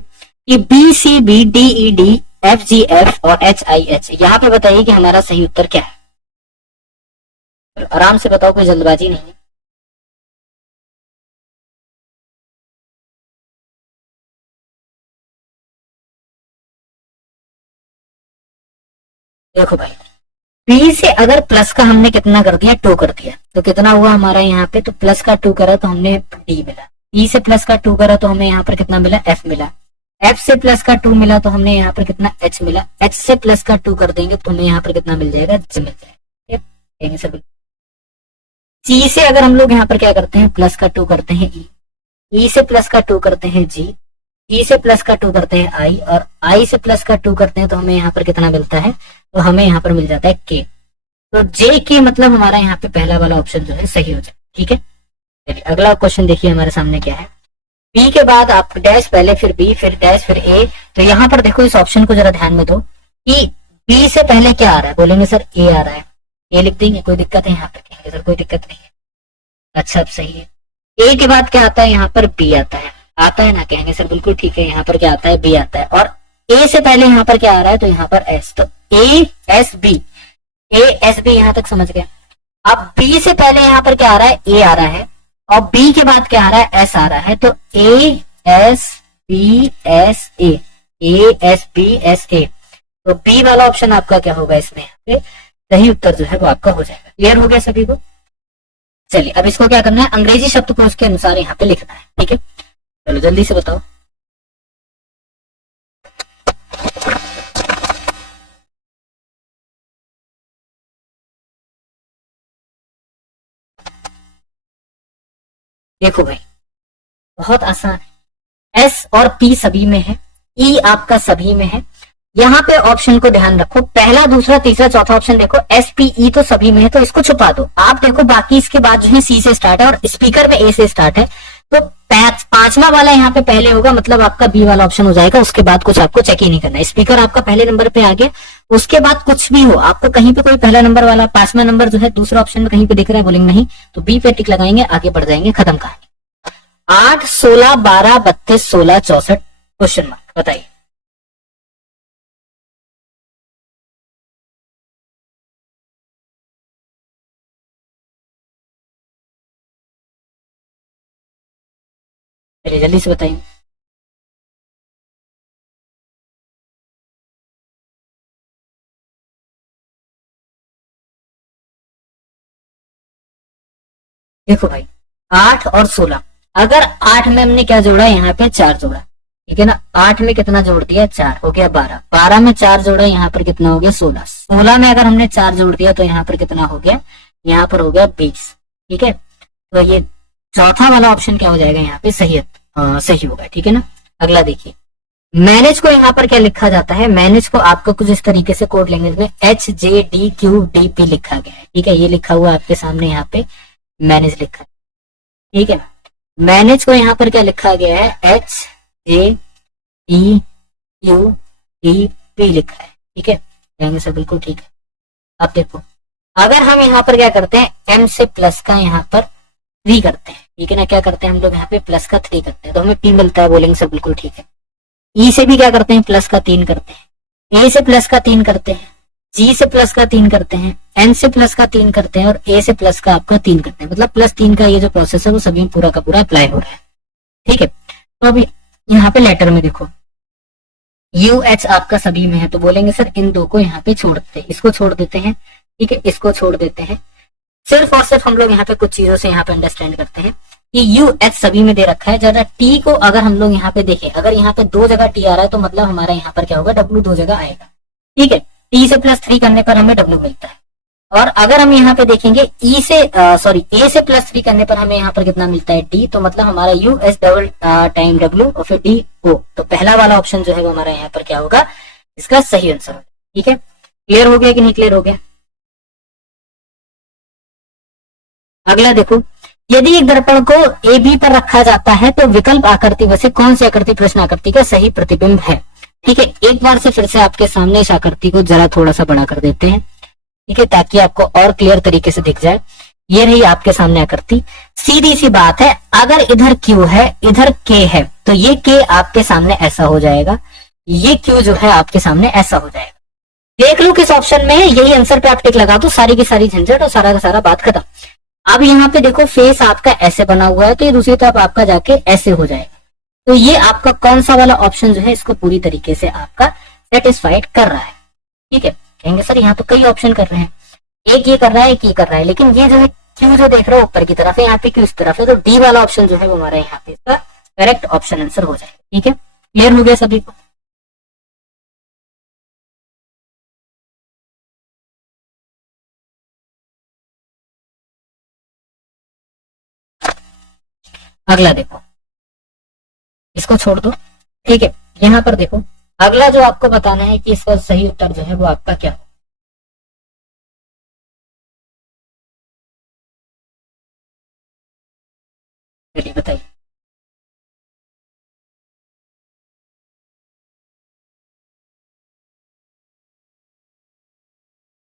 कि BCBDED FGF और HIH, यहाँ पे बताइए कि हमारा सही उत्तर क्या है। आराम से बताओ, कोई जल्दबाजी नहीं है। देखो भाई, बी से अगर प्लस का हमने कितना कर दिया, 2 कर दिया, तो कितना हुआ हमारा यहाँ पे, तो प्लस का 2 करा तो हमने डी मिला। ई से प्लस का 2 करा तो हमें यहाँ पर कितना मिला, एफ मिला। एफ से प्लस का 2 मिला तो हमने यहाँ पर कितना, एच मिला। एच से प्लस का 2 कर देंगे तो हमें यहाँ पर कितना मिल जाएगा, जी मिल जाएगा। सी से अगर हम लोग यहाँ पर क्या करते हैं, प्लस का 2 करते हैं ई, ई से प्लस का 2 करते हैं जी, ई से प्लस का 2 करते हैं आई, और आई से प्लस का 2 करते हैं तो हमें यहाँ पर कितना मिलता है, तो हमें यहाँ पर मिल जाता है के। तो जे के मतलब हमारा यहाँ पे पहला वाला ऑप्शन जो है सही हो जाए। ठीक है, चलिए अगला क्वेश्चन देखिए हमारे सामने क्या है। बी के बाद आप डैश, पहले फिर बी, फिर डैश, फिर ए। तो यहाँ पर देखो इस ऑप्शन को जरा ध्यान में दो कि बी से पहले क्या आ रहा है, बोलेंगे सर ए आ रहा है, ए लिख देंगे, कोई दिक्कत है यहाँ पे, कहेंगे सर कोई दिक्कत नहीं है। अच्छा, अब सही है। ए के बाद क्या आता है, यहाँ पर बी आता है ना, कहेंगे सर बिल्कुल ठीक है, यहाँ पर क्या आता है, बी आता है। और ए से पहले यहाँ पर क्या आ रहा है, तो यहाँ पर एस, तो A S B, A S B यहाँ तक समझ गया। अब बी से पहले यहाँ पर क्या आ रहा है, ए आ रहा है, और बी के बाद क्या आ रहा है, एस आ रहा है, तो A S B S A, A S B S A. तो बी वाला ऑप्शन आपका क्या होगा, इसमें यहाँ पे सही उत्तर जो है वो आपका हो जाएगा। क्लियर हो गया सभी को? चलिए अब इसको क्या करना है, अंग्रेजी शब्दकोश के अनुसार यहाँ पे लिखना है। ठीक है, चलो जल्दी से बताओ। देखो भाई बहुत आसान है, एस और पी सभी में है, ई आपका सभी में है। यहाँ पे ऑप्शन को ध्यान रखो, पहला दूसरा तीसरा चौथा ऑप्शन देखो, एस पी ई तो सभी में है, तो इसको छुपा दो। आप देखो बाकी इसके बाद जो है सी से स्टार्ट है और स्पीकर में ए से स्टार्ट है, तो पांचवा वाला यहाँ पे पहले होगा, मतलब आपका बी वाला ऑप्शन हो जाएगा। उसके बाद कुछ आपको चेक ही नहीं करना, स्पीकर आपका पहले नंबर पे आ गया, उसके बाद कुछ भी हो, आपको कहीं पे कोई पहला नंबर वाला 5वां नंबर जो है दूसरा ऑप्शन में कहीं पे दिख रहा है, बोलेंगे नहीं, तो बी पे टिक लगाएंगे, आगे बढ़ जाएंगे, खत्म कहानी। 8, 16, 12, 32, 16, 64 क्वेश्चन मार्क, बताइए। चलिए जल्दी से बताइए। देखो भाई 8 और 16, अगर 8 में हमने क्या जोड़ा, यहाँ पे 4 जोड़ा, ठीक है ना। 8 में कितना जोड़ दिया, 4, हो गया 12, 12 में 4 जोड़ा, यहाँ पर कितना हो गया, 16, 16 में अगर हमने 4 जोड़ दिया तो यहाँ पर कितना हो गया, यहाँ पर हो गया 20। ठीक है, तो ये चौथा वाला ऑप्शन क्या हो जाएगा, यहाँ पे सही सही होगा। ठीक है ना, अगला देखिए, मैनेज को यहाँ पर क्या लिखा जाता है, मैनेज को आपको कुछ इस तरीके से कोड लैंग्वेज में H J D Q D P लिखा गया है। ठीक है, ये लिखा हुआ आपके सामने यहाँ पे मैनेज लिखा है। ठीक है ना, मैनेज को यहाँ पर क्या लिखा गया है, H J D Q D P लिखा है। ठीक है, कहेंगे सर बिल्कुल ठीक है। अब देखो अगर हम यहाँ पर क्या करते हैं, एम से प्लस का यहाँ पर 3 करते हैं, ठीक है ना, क्या करते हैं हम लोग यहाँ पे प्लस का 3 करते हैं तो हमें पी मिलता है, बोलेंगे सर बिल्कुल ठीक है। ई से भी क्या करते हैं, प्लस का 3 करते हैं, ए से प्लस का 3 करते हैं, जी से प्लस का 3 करते हैं, एन से प्लस का 3 करते हैं, और ए से प्लस का आपका 3 करते हैं। मतलब +3 का ये जो प्रोसेस है वो सभी में पूरा का पूरा अप्लाई हो रहा है। ठीक है, तो अभी यहाँ पे लेटर में देखो यू एच आपका सभी में है, तो बोलेंगे सर इन दो को यहाँ पे छोड़ देते हैं, इसको छोड़ देते हैं। ठीक है, इसको छोड़ देते हैं। सिर्फ और सिर्फ हम लोग यहाँ पे कुछ चीजों से यहाँ पे अंडरस्टैंड करते हैं कि यू एच सभी में दे रखा है। जरा टी को अगर हम लोग यहाँ पे देखें, अगर यहाँ पे 2 जगह टी आ रहा है तो मतलब हमारा यहाँ पर क्या होगा, डब्ल्यू 2 जगह आएगा। ठीक है, टी से +3 करने पर हमें डब्ल्यू मिलता है। और अगर हम यहाँ पे देखेंगे ई से सॉरी ए से +3 करने पर हमें यहाँ पर कितना मिलता है, डी, तो मतलब हमारा U S double time W और फिर डी ओ, तो पहला वाला ऑप्शन जो है वो हमारा यहाँ पर क्या होगा, इसका सही आंसर होगा। ठीक है, क्लियर हो गया कि नहीं क्लियर हो गया? अगला देखो, यदि एक दर्पण को ए बी पर रखा जाता है तो विकल्प आकृति वैसे कौन सी आकृति प्रश्न आकृति का सही प्रतिबिंब है। ठीक है, एक बार से फिर से आपके सामने इस आकृति को जरा थोड़ा सा बड़ा कर देते हैं, ठीक है, ताकि आपको और क्लियर तरीके से दिख जाए। ये रही आपके सामने आकृति। सीधी सी बात है, अगर इधर क्यू है इधर के है तो ये के आपके सामने ऐसा हो जाएगा, ये क्यू जो है आपके सामने ऐसा हो जाएगा। देख लो किस ऑप्शन में है, यही आंसर पे आप टिक लगा दो, सारी की सारी झंझट और सारा का सारा बात खत्म। अब यहाँ पे देखो फेस आपका ऐसे बना हुआ है, तो ये दूसरी तरफ आपका जाके ऐसे हो जाएगा। तो ये आपका कौन सा वाला ऑप्शन जो है इसको पूरी तरीके से आपका सेटिस्फाइड कर रहा है। ठीक है, कहेंगे सर यहाँ तो कई ऑप्शन कर रहे हैं, एक ये कर रहा है एक ये कर रहा है, लेकिन ये जो है क्यू जो देख रहे हो ऊपर की तरफ है, यहाँ पे क्यू इस तरफ है, तो डी वाला ऑप्शन जो है वो हमारा यहाँ पे इसका करेक्ट ऑप्शन आंसर हो जाएगा। ठीक है, क्लियर हो गया सभी को? अगला देखो, इसको छोड़ दो। ठीक है, यहाँ पर देखो अगला जो आपको बताना है कि इसका सही उत्तर जो है वो आपका क्या हो। चलिए बताइए।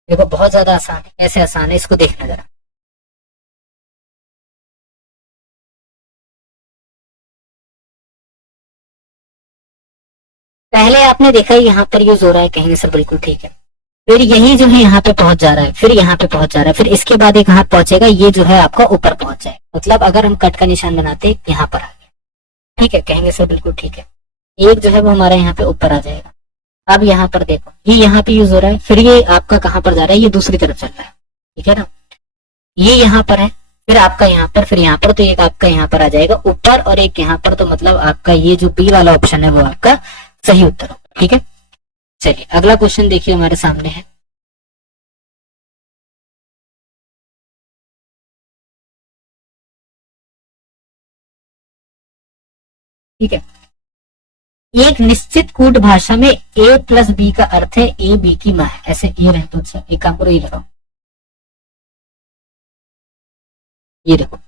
देखो बहुत ज्यादा आसान है, कैसे आसान है इसको देखना जरा। पहले आपने देखा यहाँ पर यूज हो रहा है, कहेंगे सर बिल्कुल ठीक है, फिर यही जो है यहाँ पे पहुंच जा रहा है, फिर यहाँ पे पहुंच जा रहा है, फिर इसके बाद एक कहाँ पहुंचेगा, ये जो है आपका ऊपर पहुंच जाएगा। मतलब अगर हम कट का निशान बनाते यहाँ पर आ गया, ठीक है, कहेंगे सर बिल्कुल ठीक है, एक जो है वो हमारा यहाँ पे ऊपर आ जाएगा। अब यहाँ पर देखो ये यहाँ पे यूज हो रहा है, फिर ये आपका कहाँ पर जा रहा है, ये दूसरी तरफ चल रहा है, ठीक है ना, ये यहाँ पर है, फिर आपका यहाँ पर, फिर यहाँ पर, तो एक आपका यहाँ पर आ जाएगा ऊपर और एक यहाँ पर, तो मतलब आपका ये जो बी वाला ऑप्शन है वो आपका सही उत्तर होगा। ठीक है, चलिए अगला क्वेश्चन देखिए हमारे सामने है। ठीक है, एक निश्चित कूट भाषा में ए प्लस बी का अर्थ है ए बी की माँ है, ऐसे ए रहे तो अच्छा एक काम करो ये लगाओ, ये देखो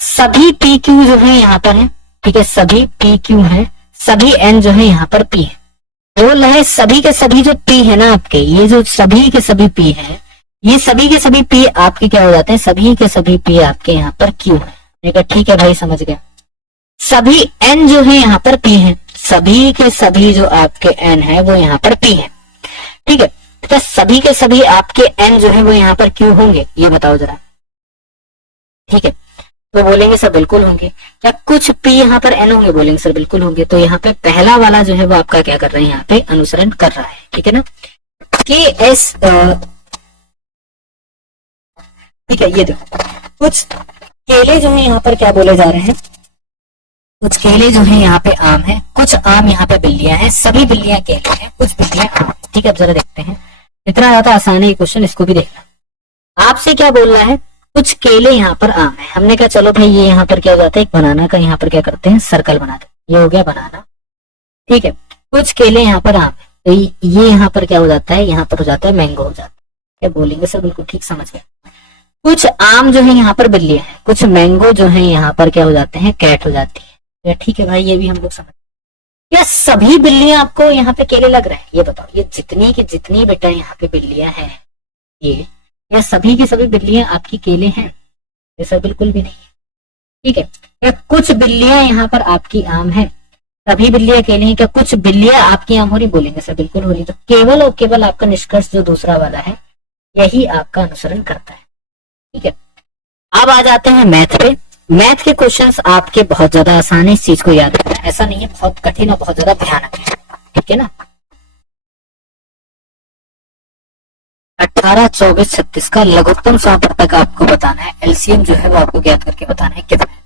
सभी पी क्यू जो है यहाँ पर है, ठीक है, सभी पी क्यू है, सभी एन जो है यहाँ पर पी है, बोल रहे सभी के सभी जो पी है ना आपके, ये जो सभी के सभी पी है, ये सभी के सभी पी आपके क्या हो जाते हैं, सभी के सभी पी आपके यहाँ पर क्यू है। देखा ठीक है भाई, समझ गया। सभी एन जो है यहाँ पर पी है, सभी के सभी जो आपके एन है वो यहाँ पर पी है। ठीक है, तो सभी के सभी आपके एन जो है वो यहाँ पर क्यू होंगे, ये बताओ जरा। ठीक है, तो बोलेंगे सर बिल्कुल होंगे। क्या कुछ पी यहाँ पर एन होंगे, बोलेंगे सर बिल्कुल होंगे। तो यहाँ पे पहला वाला जो है वो आपका क्या कर रहे हैं, यहाँ पे अनुसरण कर रहा है। ठीक है ना, के एस, ठीक है, ये देखो कुछ केले जो है यहाँ पर क्या बोले जा रहे हैं, कुछ केले जो है यहाँ पे आम है, कुछ आम यहाँ पे बिल्लियां हैं, सभी बिल्लियां केले हैं, कुछ बिल्लियां आम। ठीक है, अब जरा देखते हैं, इतना ज्यादा आसान है ये क्वेश्चन, इसको भी देखना। आपसे क्या बोल रहा है, कुछ केले यहाँ पर आम है, हमने कहा चलो भाई ये यहाँ पर क्या हो जाता है, एक बनाना का यहाँ पर क्या करते हैं, सर्कल बनाते हैं, ये हो गया बनाना। ठीक है, कुछ केले यहाँ पर आम है, तो ये यहाँ पर क्या हो जाता है, यहाँ पर हो जाता है मैंगो हो जाता है। क्या बोलेंगे सर बिल्कुल ठीक, समझ गए। कुछ आम जो है यहाँ पर बिल्लियां हैं, कुछ मैंगो जो है यहाँ पर क्या हो जाते हैं, कैट हो जाती है। ठीक है भाई, ये भी हम लोग समझ। क्या सभी बिल्लियां आपको यहाँ पे केले लग रहे हैं, ये बताओ, ये जितनी की जितनी बेटा यहाँ पे बिल्लियां हैं, ये या सभी की सभी बिल्लियां आपकी केले हैं, ऐसा बिल्कुल भी नहीं है। ठीक है, क्या कुछ बिल्लियां यहाँ पर आपकी आम है, सभी बिल्लियां केले हैं, क्या कुछ बिल्लियां आपकी आम हो रही, बोलेंगे सर बिल्कुल हो रही। तो केवल और केवल आपका निष्कर्ष जो दूसरा वाला है यही आपका अनुसरण करता है। ठीक है, अब आ जाते हैं मैथ पे। मैथ के क्वेश्चंस आपके बहुत ज्यादा आसान है, इस चीज को याद रखना, ऐसा नहीं है बहुत कठिन और बहुत ज्यादा भयानक है। ठीक है ना, 18, 24, 36 का लघुत्तम समापवर्तक आपको बताना है, एलसीएम जो है वो आपको ज्ञात करके बताना है कितना है।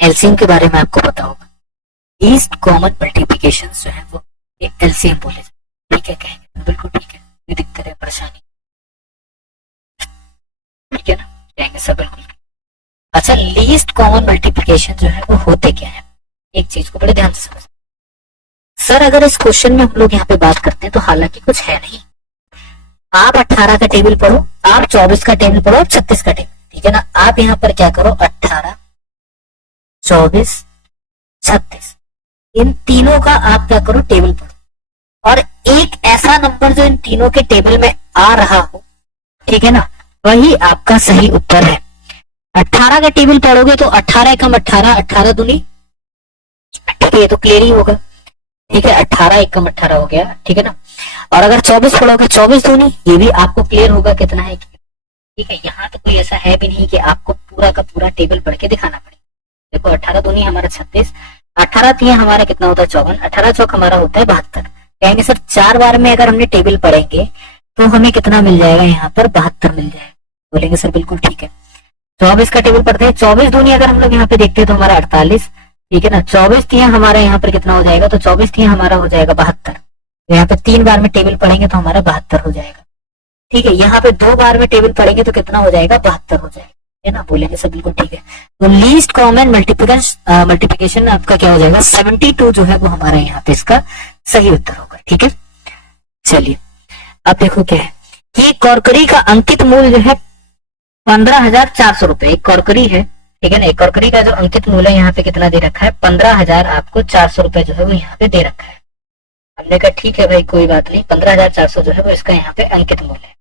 एलसीएम के बारे में आपको पता होगा, लीस्ट कॉमन मल्टीप्लिकेशन जो है वो एलसीएम बोले जाते। ठीक है, कहेंगे बिल्कुल ठीक है, कोई दिक्कत है परेशानी, ठीक है ना, कहेंगे सब बिल्कुल। अच्छा, लीस्ट कॉमन मल्टीप्लिकेशन जो है वो होते क्या है, एक चीज को बड़े ध्यान से समझ। सर अगर इस क्वेश्चन में हम लोग यहाँ पे बात करते हैं तो हालांकि कुछ है नहीं, आप 18 का टेबल पढ़ो, आप 24 का टेबल पढ़ो, 36 का टेबल। ठीक है ना, आप यहाँ पर क्या करो, 18, 24, 36 इन तीनों का आप क्या करो, टेबल पढ़ो, और एक ऐसा नंबर जो इन तीनों के टेबल में आ रहा हो, ठीक है ना, वही आपका सही उत्तर है। 18 का टेबल पढ़ोगे तो 18 एकम 18, 18 दूनी, ठीक है, ये तो क्लियर ही होगा। ठीक है, 18 एकम 18 हो गया, ठीक है ना, और अगर 24 पढ़ोगे 24 दूनी, ये भी आपको क्लियर होगा कितना है। ठीक है, यहाँ तो कोई ऐसा है भी नहीं कि आपको पूरा का पूरा टेबल पढ़ के दिखाना पड़े। देखो 18 दूनी हमारा 36, 18 3 हमारा कितना होता है, 54, 18 चौक हमारा होता है 72, कहेंगे सर 4 बार में अगर हमने टेबल पढ़ेंगे तो हमें कितना मिल जाएगा, यहाँ पर 72 मिल जाएगा। बोलेंगे सर बिल्कुल ठीक है। 24 का टेबल पढ़ते हैं, 24 दूनी अगर हम लोग यहाँ पे देखते हैं तो हमारा 48, ठीक है ना। 24 तिया हमारा यहाँ पर कितना हो जाएगा, तो 24 तिया हमारा हो जाएगा 72। तो यहाँ पे 3 बार में टेबल पढ़ेंगे तो हमारा 72 हो जाएगा, ठीक है। यहाँ पे 2 बार में टेबल पढ़ेंगे तो कितना हो जाएगा, 72 हो जाएगा, है ना। बोलेंगे सर बिल्कुल ठीक है। तो लीस्ट कॉमन मल्टीप्लिकेशन आपका क्या हो जाएगा, 72 जो है वो हमारा यहाँ पे इसका सही उत्तर होगा, ठीक है। चलिए अब देखो क्या है कि कॉर्करी का अंकित मूल्य जो है 15,400 रुपए। एक कॉर्करी है, ठीक है ना। एक कॉर्करी का जो अंकित मूल्य यहाँ पे कितना दे रखा है, 15,000 आपको 400 रुपए जो है वो यहाँ पे दे रखा है। हमने कहा ठीक है भाई कोई बात नहीं, 15,400 जो है वो इसका यहाँ पे अंकित मूल्य है।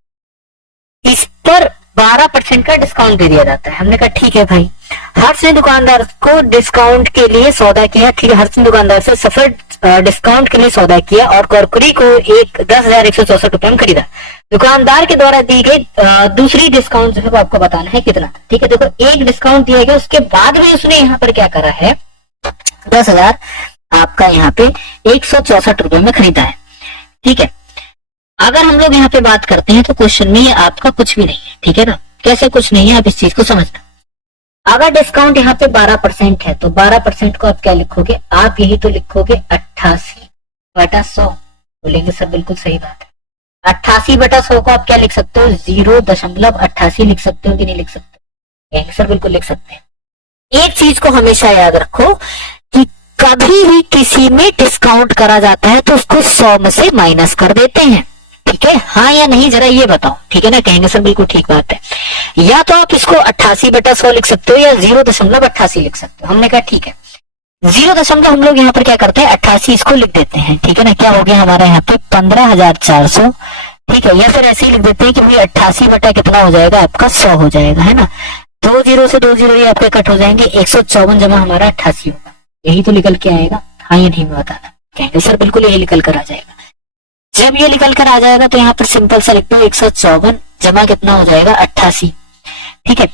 इस पर 12% का डिस्काउंट दे दिया जाता है। हमने कहा ठीक है भाई। हर्ष ने दुकानदार को डिस्काउंट के लिए सौदा किया, ठीक है। हर्ष ने दुकानदार से सफल डिस्काउंट के लिए सौदा किया और कॉर्करी को 10,164 रुपए में खरीदा। दुकानदार के द्वारा दी गई दूसरी डिस्काउंट जो है वो आपको बताना है कितना, ठीक है। देखो एक डिस्काउंट दिया गया, उसके बाद भी उसने यहाँ पर क्या करा है, 10,000 आपका यहाँ पे 164 रुपए में खरीदा है, ठीक है। अगर हम लोग यहाँ पे बात करते हैं तो क्वेश्चन में ये आपका कुछ भी नहीं है, ठीक है ना। कैसे कुछ नहीं है, आप इस चीज को समझना। अगर डिस्काउंट यहाँ पे 12% है तो 12% को आप क्या लिखोगे, आप यही तो लिखोगे 88/100। बोलेंगे सर बिल्कुल सही बात है। 88/100 को आप क्या लिख सकते हो, 0.88 लिख सकते हो कि नहीं लिख सकते, सर बिल्कुल लिख सकते हैं। एक चीज को हमेशा याद रखो कि कभी भी किसी में डिस्काउंट करा जाता है तो उसको 100 में से माइनस कर देते हैं, ठीक है। हाँ या नहीं जरा ये बताओ, ठीक है ना। कहेंगे सर बिल्कुल ठीक बात है। या तो आप इसको 88/100 लिख सकते हो या 0.88 लिख सकते हो। हमने कहा ठीक है, 0. हम लोग यहाँ पर क्या करते हैं, 88 इसको लिख देते हैं, ठीक है ना। क्या हो गया हमारा यहाँ पे 15,400, ठीक है। या फिर ऐसे ही लिख देते हैं कि भाई 88 बटा कितना हो जाएगा आपका 100 हो जाएगा, है ना। 2 0 से 2 0 ये आपके कट हो जाएंगे, 154 जमा हमारा 88 होगा। यही तो निकल के आएगा, हाँ या नहीं बताना। कहेंगे सर बिल्कुल यही निकल कर आ जाएगा। जब ये निकल कर आ जाएगा तो यहाँ पर सिंपल सा लिख दो, 154 जमा कितना हो जाएगा 88, ठीक है।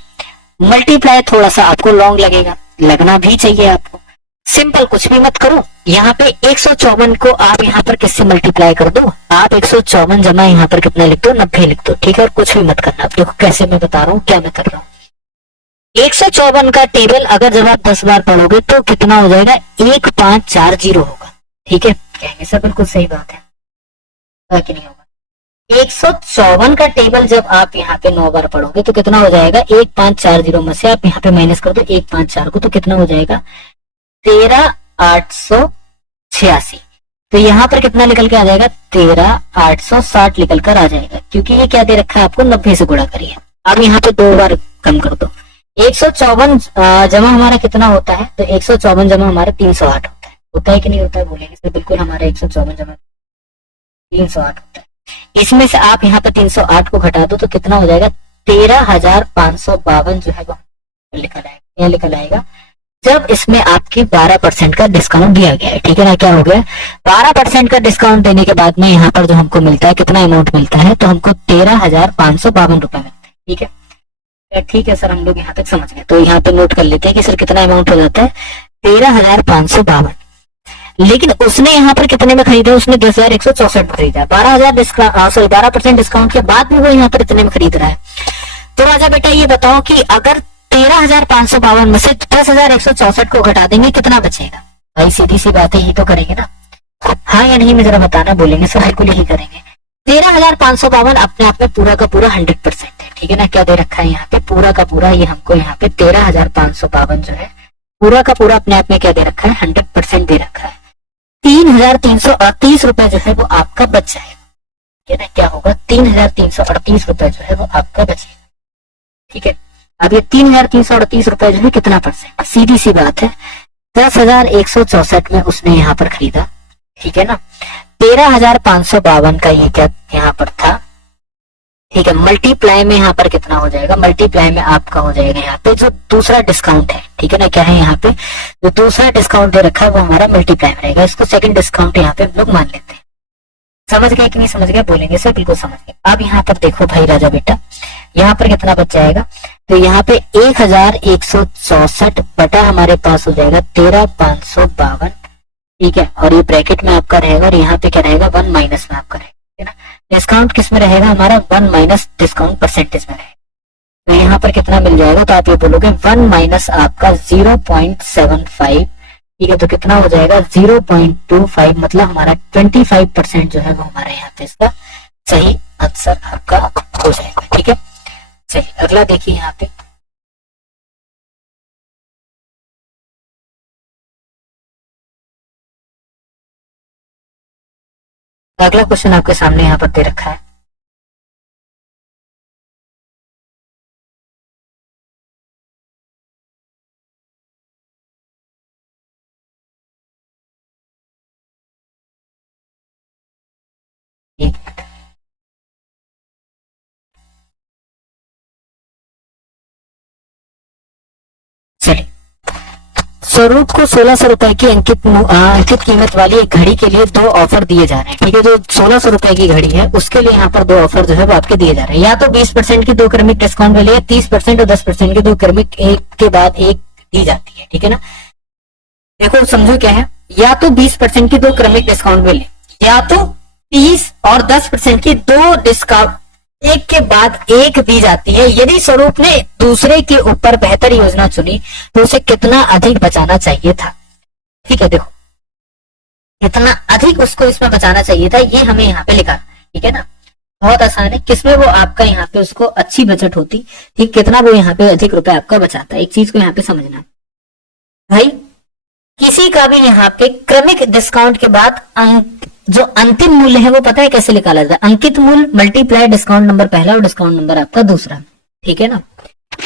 मल्टीप्लाई थोड़ा सा आपको लॉन्ग लगेगा, लगना भी चाहिए आपको। सिंपल कुछ भी मत करो, यहाँ पे 154 को आप यहाँ पर किससे मल्टीप्लाई कर दो, आप 154 जमा यहाँ पर कितना लिख दो, 90 लिख दो, ठीक है। और कुछ भी मत करना। आप देखो कैसे मैं बता रहा हूँ, क्या मैं कर रहा हूँ। 154 का टेबल अगर जब आप 10 बार पढ़ोगे तो कितना हो जाएगा, 1540 होगा, ठीक है। कहेंगे सर बिल्कुल सही बात है कि नहीं होगा। 154 का टेबल जब आप यहाँ पे 9 बार पढ़ोगे तो कितना हो जाएगा, 1540 में से आप यहाँ पे माइनस कर दो 154 को, तो कितना हो जाएगा 13,886। तो यहाँ पर कितना निकल के आ जाएगा, 13,860 निकल कर आ जाएगा, क्योंकि ये क्या दे रखा है आपको, 90 से गुणा करिए। अब यहाँ पे 2 बार कम कर दो। 154 जमा हमारा कितना होता है, तो 154 जमा हमारा 308 होता है कि नहीं होता है। बोलेंगे तो बिल्कुल हमारा 154 जमा 308 होता है। इसमें से आप यहाँ पे 308 को घटा दो तो कितना हो जाएगा, 13,552 जो है वो निकल आएगा। यह निकल आएगा जब इसमें आपके 12% का डिस्काउंट दिया गया है, ठीक है ना। क्या हो गया, 12% का डिस्काउंट देने के बाद में यहाँ पर जो हमको मिलता है, कितना अमाउंट मिलता है, तो हमको 13,552 रुपए मिलता है, ठीक है। ठीक है सर, हम लोग यहाँ तक समझ गए। तो यहाँ पे नोट कर लेते हैं कि सर कितना अमाउंट हो जाता है, 13,552। लेकिन उसने यहाँ पर कितने में खरीदा, उसने 10,164 में खरीदा। 12% डिस्काउंट के बाद भी वो यहाँ पर इतने में खरीद रहा है। तो राजा बेटा ये बताओ कि अगर 13,552 में से 10,164 को घटा देंगे कितना बचेगा। भाई सीधी सी बात है, ये तो करेंगे ना, हाँ या नहीं में जरा बताना। बोलेंगे सर बिल्कुल यही करेंगे। 13,552 अपने आप में पूरा का पूरा 100% है, ठीक है ना। क्या दे रखा है यहाँ पे, पूरा का पूरा ये हमको यहाँ पे 13,552 जो है पूरा का पूरा अपने आप में क्या दे रखा है, 100% दे रखा है। 3,338 रुपए जो है वो आपका बच जाएगा, ठीक है ना। क्या होगा, 3,338 रुपए जो है वो आपका बचेगा, ठीक है। अब ये 3,338 रुपए जो है कितना परसेंट, सीधी सी बात है, 10,164 में उसने यहाँ पर खरीदा, ठीक है ना। 13,552 का ये क्या यहाँ पर था, ठीक है। मल्टीप्लाई में यहाँ पर कितना हो जाएगा, मल्टीप्लाई में आपका हो जाएगा यहाँ पे जो दूसरा डिस्काउंट है, ठीक है ना। क्या है यहाँ पे जो दूसरा डिस्काउंट दे रखा है वो हमारा मल्टीप्लाई में रहेगा। इसको सेकंड डिस्काउंट यहाँ पे हम लोग मान लेते हैं। समझ गए कि नहीं समझ गए, बोलेंगे सर बिल्कुल समझ गए। अब यहाँ पर देखो भाई राजा बेटा, यहाँ पर कितना बच जाएगा, तो यहाँ पे 1,164 बटा हमारे पास हो जाएगा 13,552, ठीक है, और ये ब्रैकेट में आपका रहेगा और यहाँ पे क्या रहेगा 1 माइनस में आपका रहेगा, ठीक है ना। डिस्काउंट किस में रहेगा हमारा 1 माइनस डिस्काउंट परसेंटेज में रहेगा। तो यहाँ पर कितना मिल जाएगा, तो आप ये बोलोगे 1 माइनस आपका 0.75, ठीक है, तो कितना हो जाएगा 0.25, मतलब हमारा 25% जो है वो हमारे यहाँ पे इसका सही आंसर आपका हो जाएगा, ठीक है। चलिए अगला देखिए यहाँ पे, अगला क्वेश्चन आपके सामने यहाँ पर दे रखा है। चलिए, स्वरूप को 1600 रुपए की अंकित कीमत वाली एक घड़ी के लिए 2 ऑफर दिए जा रहे हैं, ठीक है। जो 1600 रुपए की घड़ी है उसके लिए यहाँ पर 2 ऑफर जो है वो आपके दिए जा रहे हैं। या तो 20% की 2 क्रमिक डिस्काउंट वाली है, 30% और 10% की 2 क्रमिक एक के बाद एक दी जाती है, ठीक है ना। देखो समझो क्या है, या तो 20% की 2 क्रमिक डिस्काउंट मिले, या तो 30 और 10% की 2 डिस्काउंट एक के बाद एक दी जाती है। यदि स्वरूप ने दूसरे के ऊपर बेहतर योजना चुनी तो उसे कितना अधिक बचाना चाहिए था, ठीक है। देखो कितना अधिक उसको इसमें बचाना चाहिए था, ये हमें यहाँ पे लिखा, ठीक है ना। बहुत आसान है, किसमें वो आपका यहाँ पे उसको अच्छी बचत होती, ठीक, कितना वो यहाँ पे अधिक रुपए आपका बचाता है। एक चीज को यहाँ पे समझना भाई, किसी का भी यहाँ पे क्रमिक डिस्काउंट के बाद जो अंतिम मूल्य है वो पता है कैसे निकाला जाता है, अंकित मूल्य मल्टीप्लाई डिस्काउंट नंबर पहला और डिस्काउंट नंबर आपका दूसरा, ठीक है ना।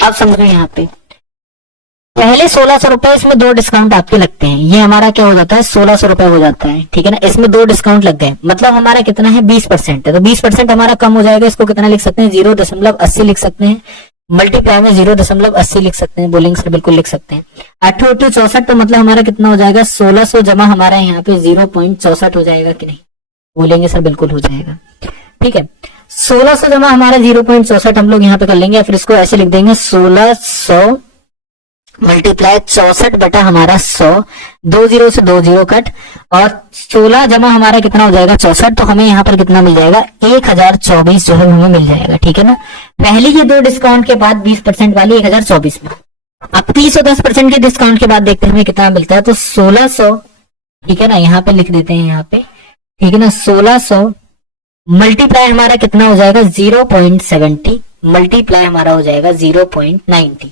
अब समझो यहाँ पे पहले 1600 रुपए, इसमें 2 डिस्काउंट आपके लगते हैं, ये हमारा क्या हो जाता है 1600 रुपए हो जाता है, ठीक है ना। इसमें 2 डिस्काउंट लग गए, मतलब हमारा कितना है 20% है, तो 20% हमारा कम हो जाएगा। इसको कितना लिख सकते हैं 0.80 लिख सकते हैं, मल्टीप्लाई में 0.80 लिख सकते हैं, बोलेंगे सर बिल्कुल लिख सकते हैं। 8 8 64, तो मतलब हमारा कितना हो जाएगा 1600 जमा हमारा यहाँ पे 0.64 हो जाएगा कि नहीं, बोलेंगे सर बिल्कुल हो जाएगा, ठीक है। 1600 जमा हमारा 0.64 हम लोग यहाँ पे कर लेंगे, या फिर इसको ऐसे लिख देंगे 1600 मल्टीप्लाई 64 बटा हमारा 100, 2 0 से 2 0 कट, और 16 जमा हमारा कितना हो जाएगा 64, तो हमें यहाँ पर कितना मिल जाएगा 1024 जो है हमें मिल जाएगा, ठीक है ना। पहली की 2 डिस्काउंट के बाद 20% वाली 1024 में, अब 30 और 10% के डिस्काउंट के बाद देखते हैं हमें कितना मिलता है, तो 1600, ठीक है ना, यहाँ पे लिख देते हैं यहाँ पे, ठीक है ना। 1600 मल्टीप्लाई हमारा कितना हो जाएगा 0.70, मल्टीप्लाई हमारा हो जाएगा 0.90,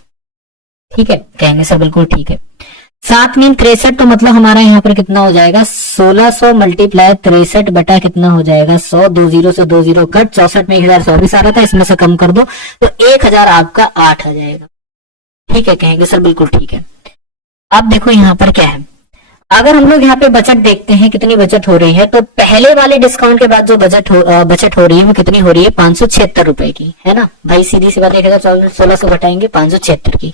ठीक है, कहेंगे सर बिल्कुल ठीक है। 7 मीन 63, तो मतलब हमारा यहाँ पर कितना हो जाएगा 1600 मल्टीप्लाई 63 बटा कितना हो जाएगा 100, 2 0 से 2 0 कट, 64 में 1024 आ रहा था, इसमें से कम कर दो तो 1000 आपका 8 आ जाएगा, ठीक है, कहेंगे सर बिल्कुल ठीक है। अब देखो यहाँ पर क्या है, अगर हम लोग यहाँ पे बचत देखते हैं कितनी बचत हो रही है, तो पहले वाले डिस्काउंट के बाद जो बचत हो रही है वो कितनी हो रही है 576 रुपए की, है ना भाई। सीधी सी बात 1600 घटाएंगे 576 की।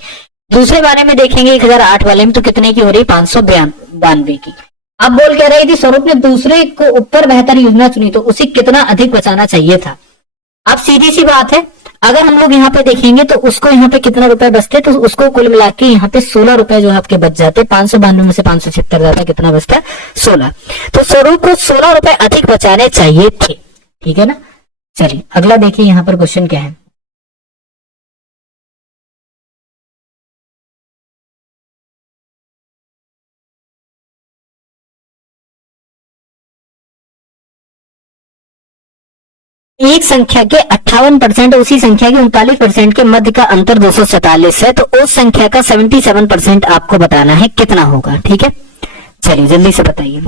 दूसरे वाले में देखेंगे 1008 वाले में, तो कितने की हो रही है 592 की। अब बोल कह रही थी स्वरूप ने दूसरे को ऊपर बेहतर योजना चुनी तो उसे कितना अधिक बचाना चाहिए था। अब सीधी सी बात है, अगर हम लोग यहाँ पे देखेंगे तो उसको यहाँ पे कितना रुपए बचते, तो उसको कुल मिला के यहाँ पे 16 रुपए जो आपके बच जाते, 592 में से 576 जाता, कितना बचता है 16। तो स्वरूप को 16 रुपए अधिक बचाने चाहिए थे, ठीक है ना। चलिए अगला देखिए यहाँ पर क्वेश्चन क्या है। एक संख्या के 58% उसी संख्या के 39% के मध्य का अंतर 247 है, तो उस संख्या का 77% आपको बताना है, कितना होगा, ठीक है। चलिए जल्दी से बताइए।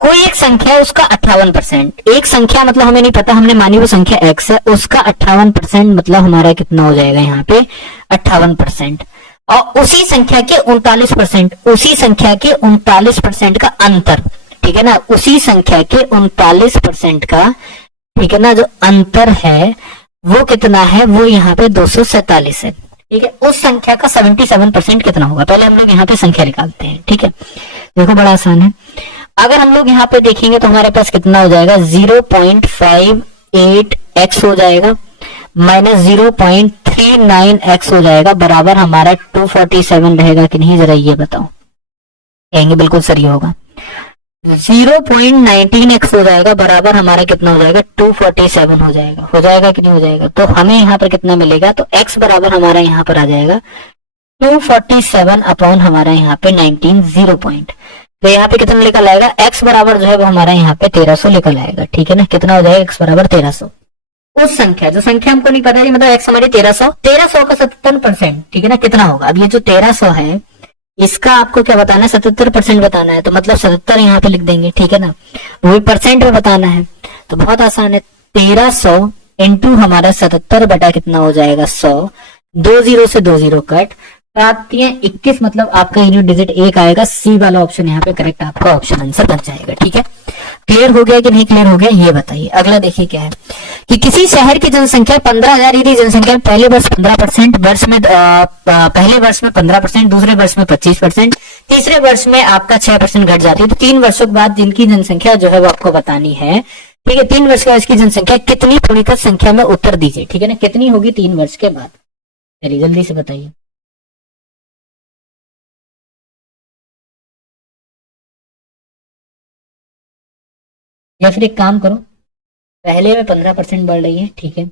कोई एक संख्या है उसका 58%, एक संख्या मतलब हमें नहीं पता, हमने मानी वो संख्या x है, उसका 58% मतलब हमारा कितना हो जाएगा यहाँ पे 58%, और उसी संख्या के 39%, उसी संख्या के 39% का अंतर, ठीक है ना, उसी संख्या के 39% का, ठीक है ना, जो अंतर है वो कितना है, वो यहाँ पे 247 है, ठीक है। उस संख्या का 77% कितना होगा, पहले हम लोग यहाँ पे संख्या निकालते हैं, ठीक है। देखो बड़ा आसान है, अगर हम लोग यहाँ पे देखेंगे तो हमारे पास कितना हो जाएगा 0.58x हो जाएगा, माइनस 0.39x हो जाएगा बराबर हमारा 247 रहेगा कि नहीं, जरा ये बताओ। कहेंगे बिल्कुल सही होगा। 0.19x हो जाएगा बराबर हमारा कितना हो जाएगा, 247 हो जाएगा। हो जाएगा कि नहीं हो जाएगा? तो हमें यहाँ पर कितना मिलेगा, तो x बराबर हमारा यहाँ पर आ जाएगा 247 अपॉन हमारा यहाँ पे 19 0 पॉइंट। तो यहाँ पे कितना निकल आएगा, x बराबर जो है वो हमारा यहाँ पे 1300 निकल आएगा। ठीक है ना, कितना हो जाएगा, x बराबर 1300। उस संख्या, जो संख्या हमको नहीं पता है, मतलब x हमारी 1300 का 77%, ठीक है ना, कितना होगा। अब ये जो 1300 है इसका आपको क्या बताना है, 77% बताना है। तो मतलब 77 यहाँ पे लिख देंगे, ठीक है ना, वो भी परसेंट में बताना है। तो बहुत आसान है, 1300 इंटू हमारा 77 बटा कितना हो जाएगा 100, 2 0 से 2 0 कट, 7×21 मतलब आपका यूनिट डिजिट 1 आएगा। सी वाला ऑप्शन यहाँ पे करेक्ट आपका ऑप्शन आंसर बन जाएगा। ठीक है, क्लियर हो गया कि नहीं क्लियर हो गया, ये बताइए। अगला देखिए क्या है कि किसी शहर की जनसंख्या 15,000 यदि जनसंख्या पहले वर्ष 15%, पहले वर्ष में 15%, दूसरे वर्ष में 25%, तीसरे वर्ष में आपका 6% घट जाती है। तो 3 वर्षों के बाद जिनकी जनसंख्या जो है वो आपको बतानी है। ठीक है, 3 वर्ष के बाद इसकी जनसंख्या कितनी पूर्णिकत संख्या में उत्तर दीजिए। ठीक है ना, कितनी होगी 3 वर्ष के बाद, चलिए जल्दी से बताइए। या फिर एक काम करो, पहले में 15% बढ़ रही है। ठीक है,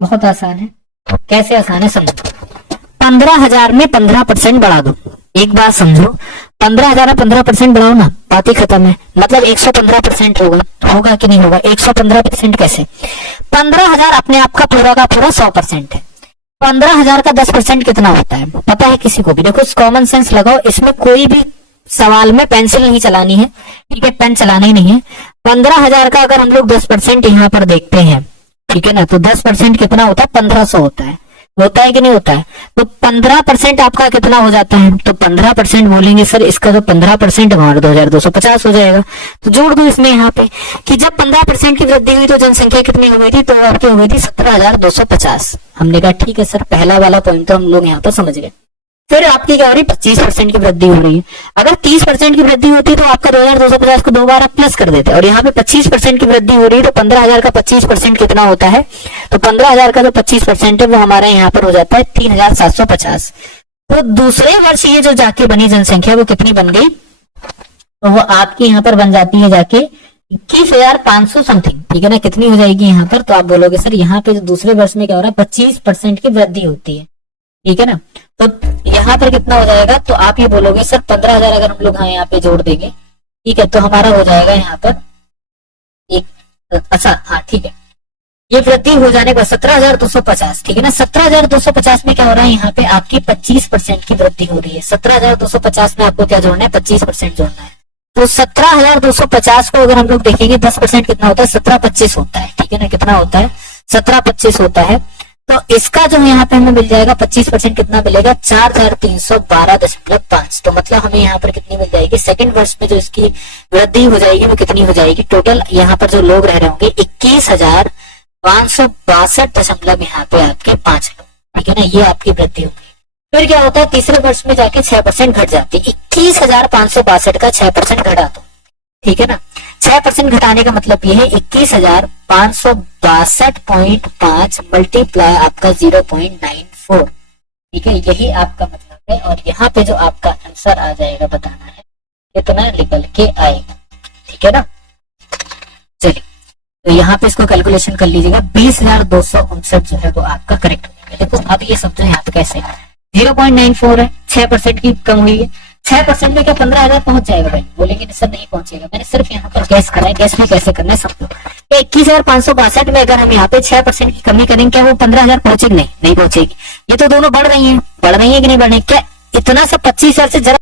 बहुत आसान है। कैसे आसान है समझो, 15,000 में 15% बढ़ा दो। एक बात समझो, 15,000 में 15% बढ़ाओ ना, बात ही खत्म है। मतलब 115% होगा। होगा कि नहीं होगा, 115% कैसे, 15,000 अपने आप का पूरा 100% है। 15,000 का 10% कितना होता है पता है किसी को भी? देखो कॉमन सेंस लगाओ, इसमें कोई भी सवाल में पेंसिल नहीं चलानी है। ठीक है, पेन चलाना ही नहीं है। 15,000 का अगर हम लोग 10% यहाँ पर देखते हैं, ठीक है ना, तो 10% कितना होता है, 1500 होता है। होता है कि नहीं होता है? तो 15% आपका कितना हो जाता है, तो 15% बोलेंगे सर इसका तो 15% हमारा 2250 हो जाएगा। तो जोड़ दो इसमें यहाँ पे कि जब 15% की वृद्धि हुई तो जनसंख्या कितनी हो गई थी, तो आपकी हो गई थी 17,250। हमने कहा ठीक है सर, पहला वाला पॉइंट तो हम लोग यहाँ पर समझ गए। फिर आपकी क्या हो रही है, 25% की वृद्धि हो रही है। अगर 30% की वृद्धि होती तो आपका 2250 को 2 बार आप प्लस कर देते, और यहाँ पे 25% की वृद्धि हो रही है। तो 15,000 का 25% कितना होता है, तो 15,000 का जो 25% है वो हमारे यहाँ पर हो जाता है 3,750। तो दूसरे वर्ष ये जो जाके बनी जनसंख्या वो कितनी बन गई, तो वो आपकी यहाँ पर बन जाती है जाके 21,500 समथिंग। ठीक है ना, कितनी हो जाएगी यहाँ पर, तो आप बोलोगे सर यहाँ पे दूसरे वर्ष में क्या हो रहा है, 25% की वृद्धि होती है। ठीक है ना, तो यहाँ पर कितना हो जाएगा, तो आप ये बोलोगे सर 15,000 अगर हम लोग यहाँ पे जोड़ देंगे, ठीक है, तो हमारा हो जाएगा यहाँ पर एक, अच्छा हाँ ठीक है, ये वृद्धि हो जाने का 17,250। ठीक है ना, 17,250 में क्या हो रहा है, यहाँ पे आपकी 25% की वृद्धि हो रही है। 17,250 में आपको क्या जोड़ना है, 25% जोड़ना है। तो 17,250 को अगर हम लोग देखेंगे 10% कितना होता है, 1725 होता है। ठीक है ना, कितना होता है, 1725 होता है। तो इसका जो यहाँ पे हमें मिल जाएगा 25% कितना मिलेगा, 4,312.5। तो मतलब हमें यहाँ पर कितनी मिल जाएगी, सेकंड वर्ष में जो इसकी वृद्धि हो जाएगी वो कितनी हो जाएगी, टोटल यहाँ पर जो लोग रह रहे होंगे 21,562 यहाँ पे आपके 5 लोग। ठीक है ना, ये आपकी वृद्धि होगी। फिर क्या होता है, तीसरे वर्ष में जाके 6% घट जाती है। 21,562 का 6% घटा दो। ठीक है ना, 6% घटाने का मतलब ये है 21,562.5 मल्टीप्लाई आपका 0.94। ठीक है, यही आपका मतलब है। और यहाँ पे जो आपका आंसर आ जाएगा बताना है कितना निकल के आएगा। ठीक है ना, चलिए तो यहाँ पे इसको कैलकुलेशन कर लीजिएगा, 20,259 जो है वो आपका करेक्ट हो जाएगा। देखो अब ये समझो यहाँ पे कैसे 0.94 है, 6% की कम हुई है। 6% में क्या 15,000 पहुंच जाएगा भाई, बोलेंगे सर नहीं पहुंचेगा। मैंने सिर्फ यहाँ पर गैस करा है, गैस में कैसे करना है समझो। 21,562 में अगर हम यहाँ पे 6% की कमी करेंगे, क्या वो 15,000 पहुंचेगी? नहीं पहुंचेगी। ये तो दोनों बढ़ रही है कि नहीं बढ़ रही, क्या इतना सा 25,000 से जरा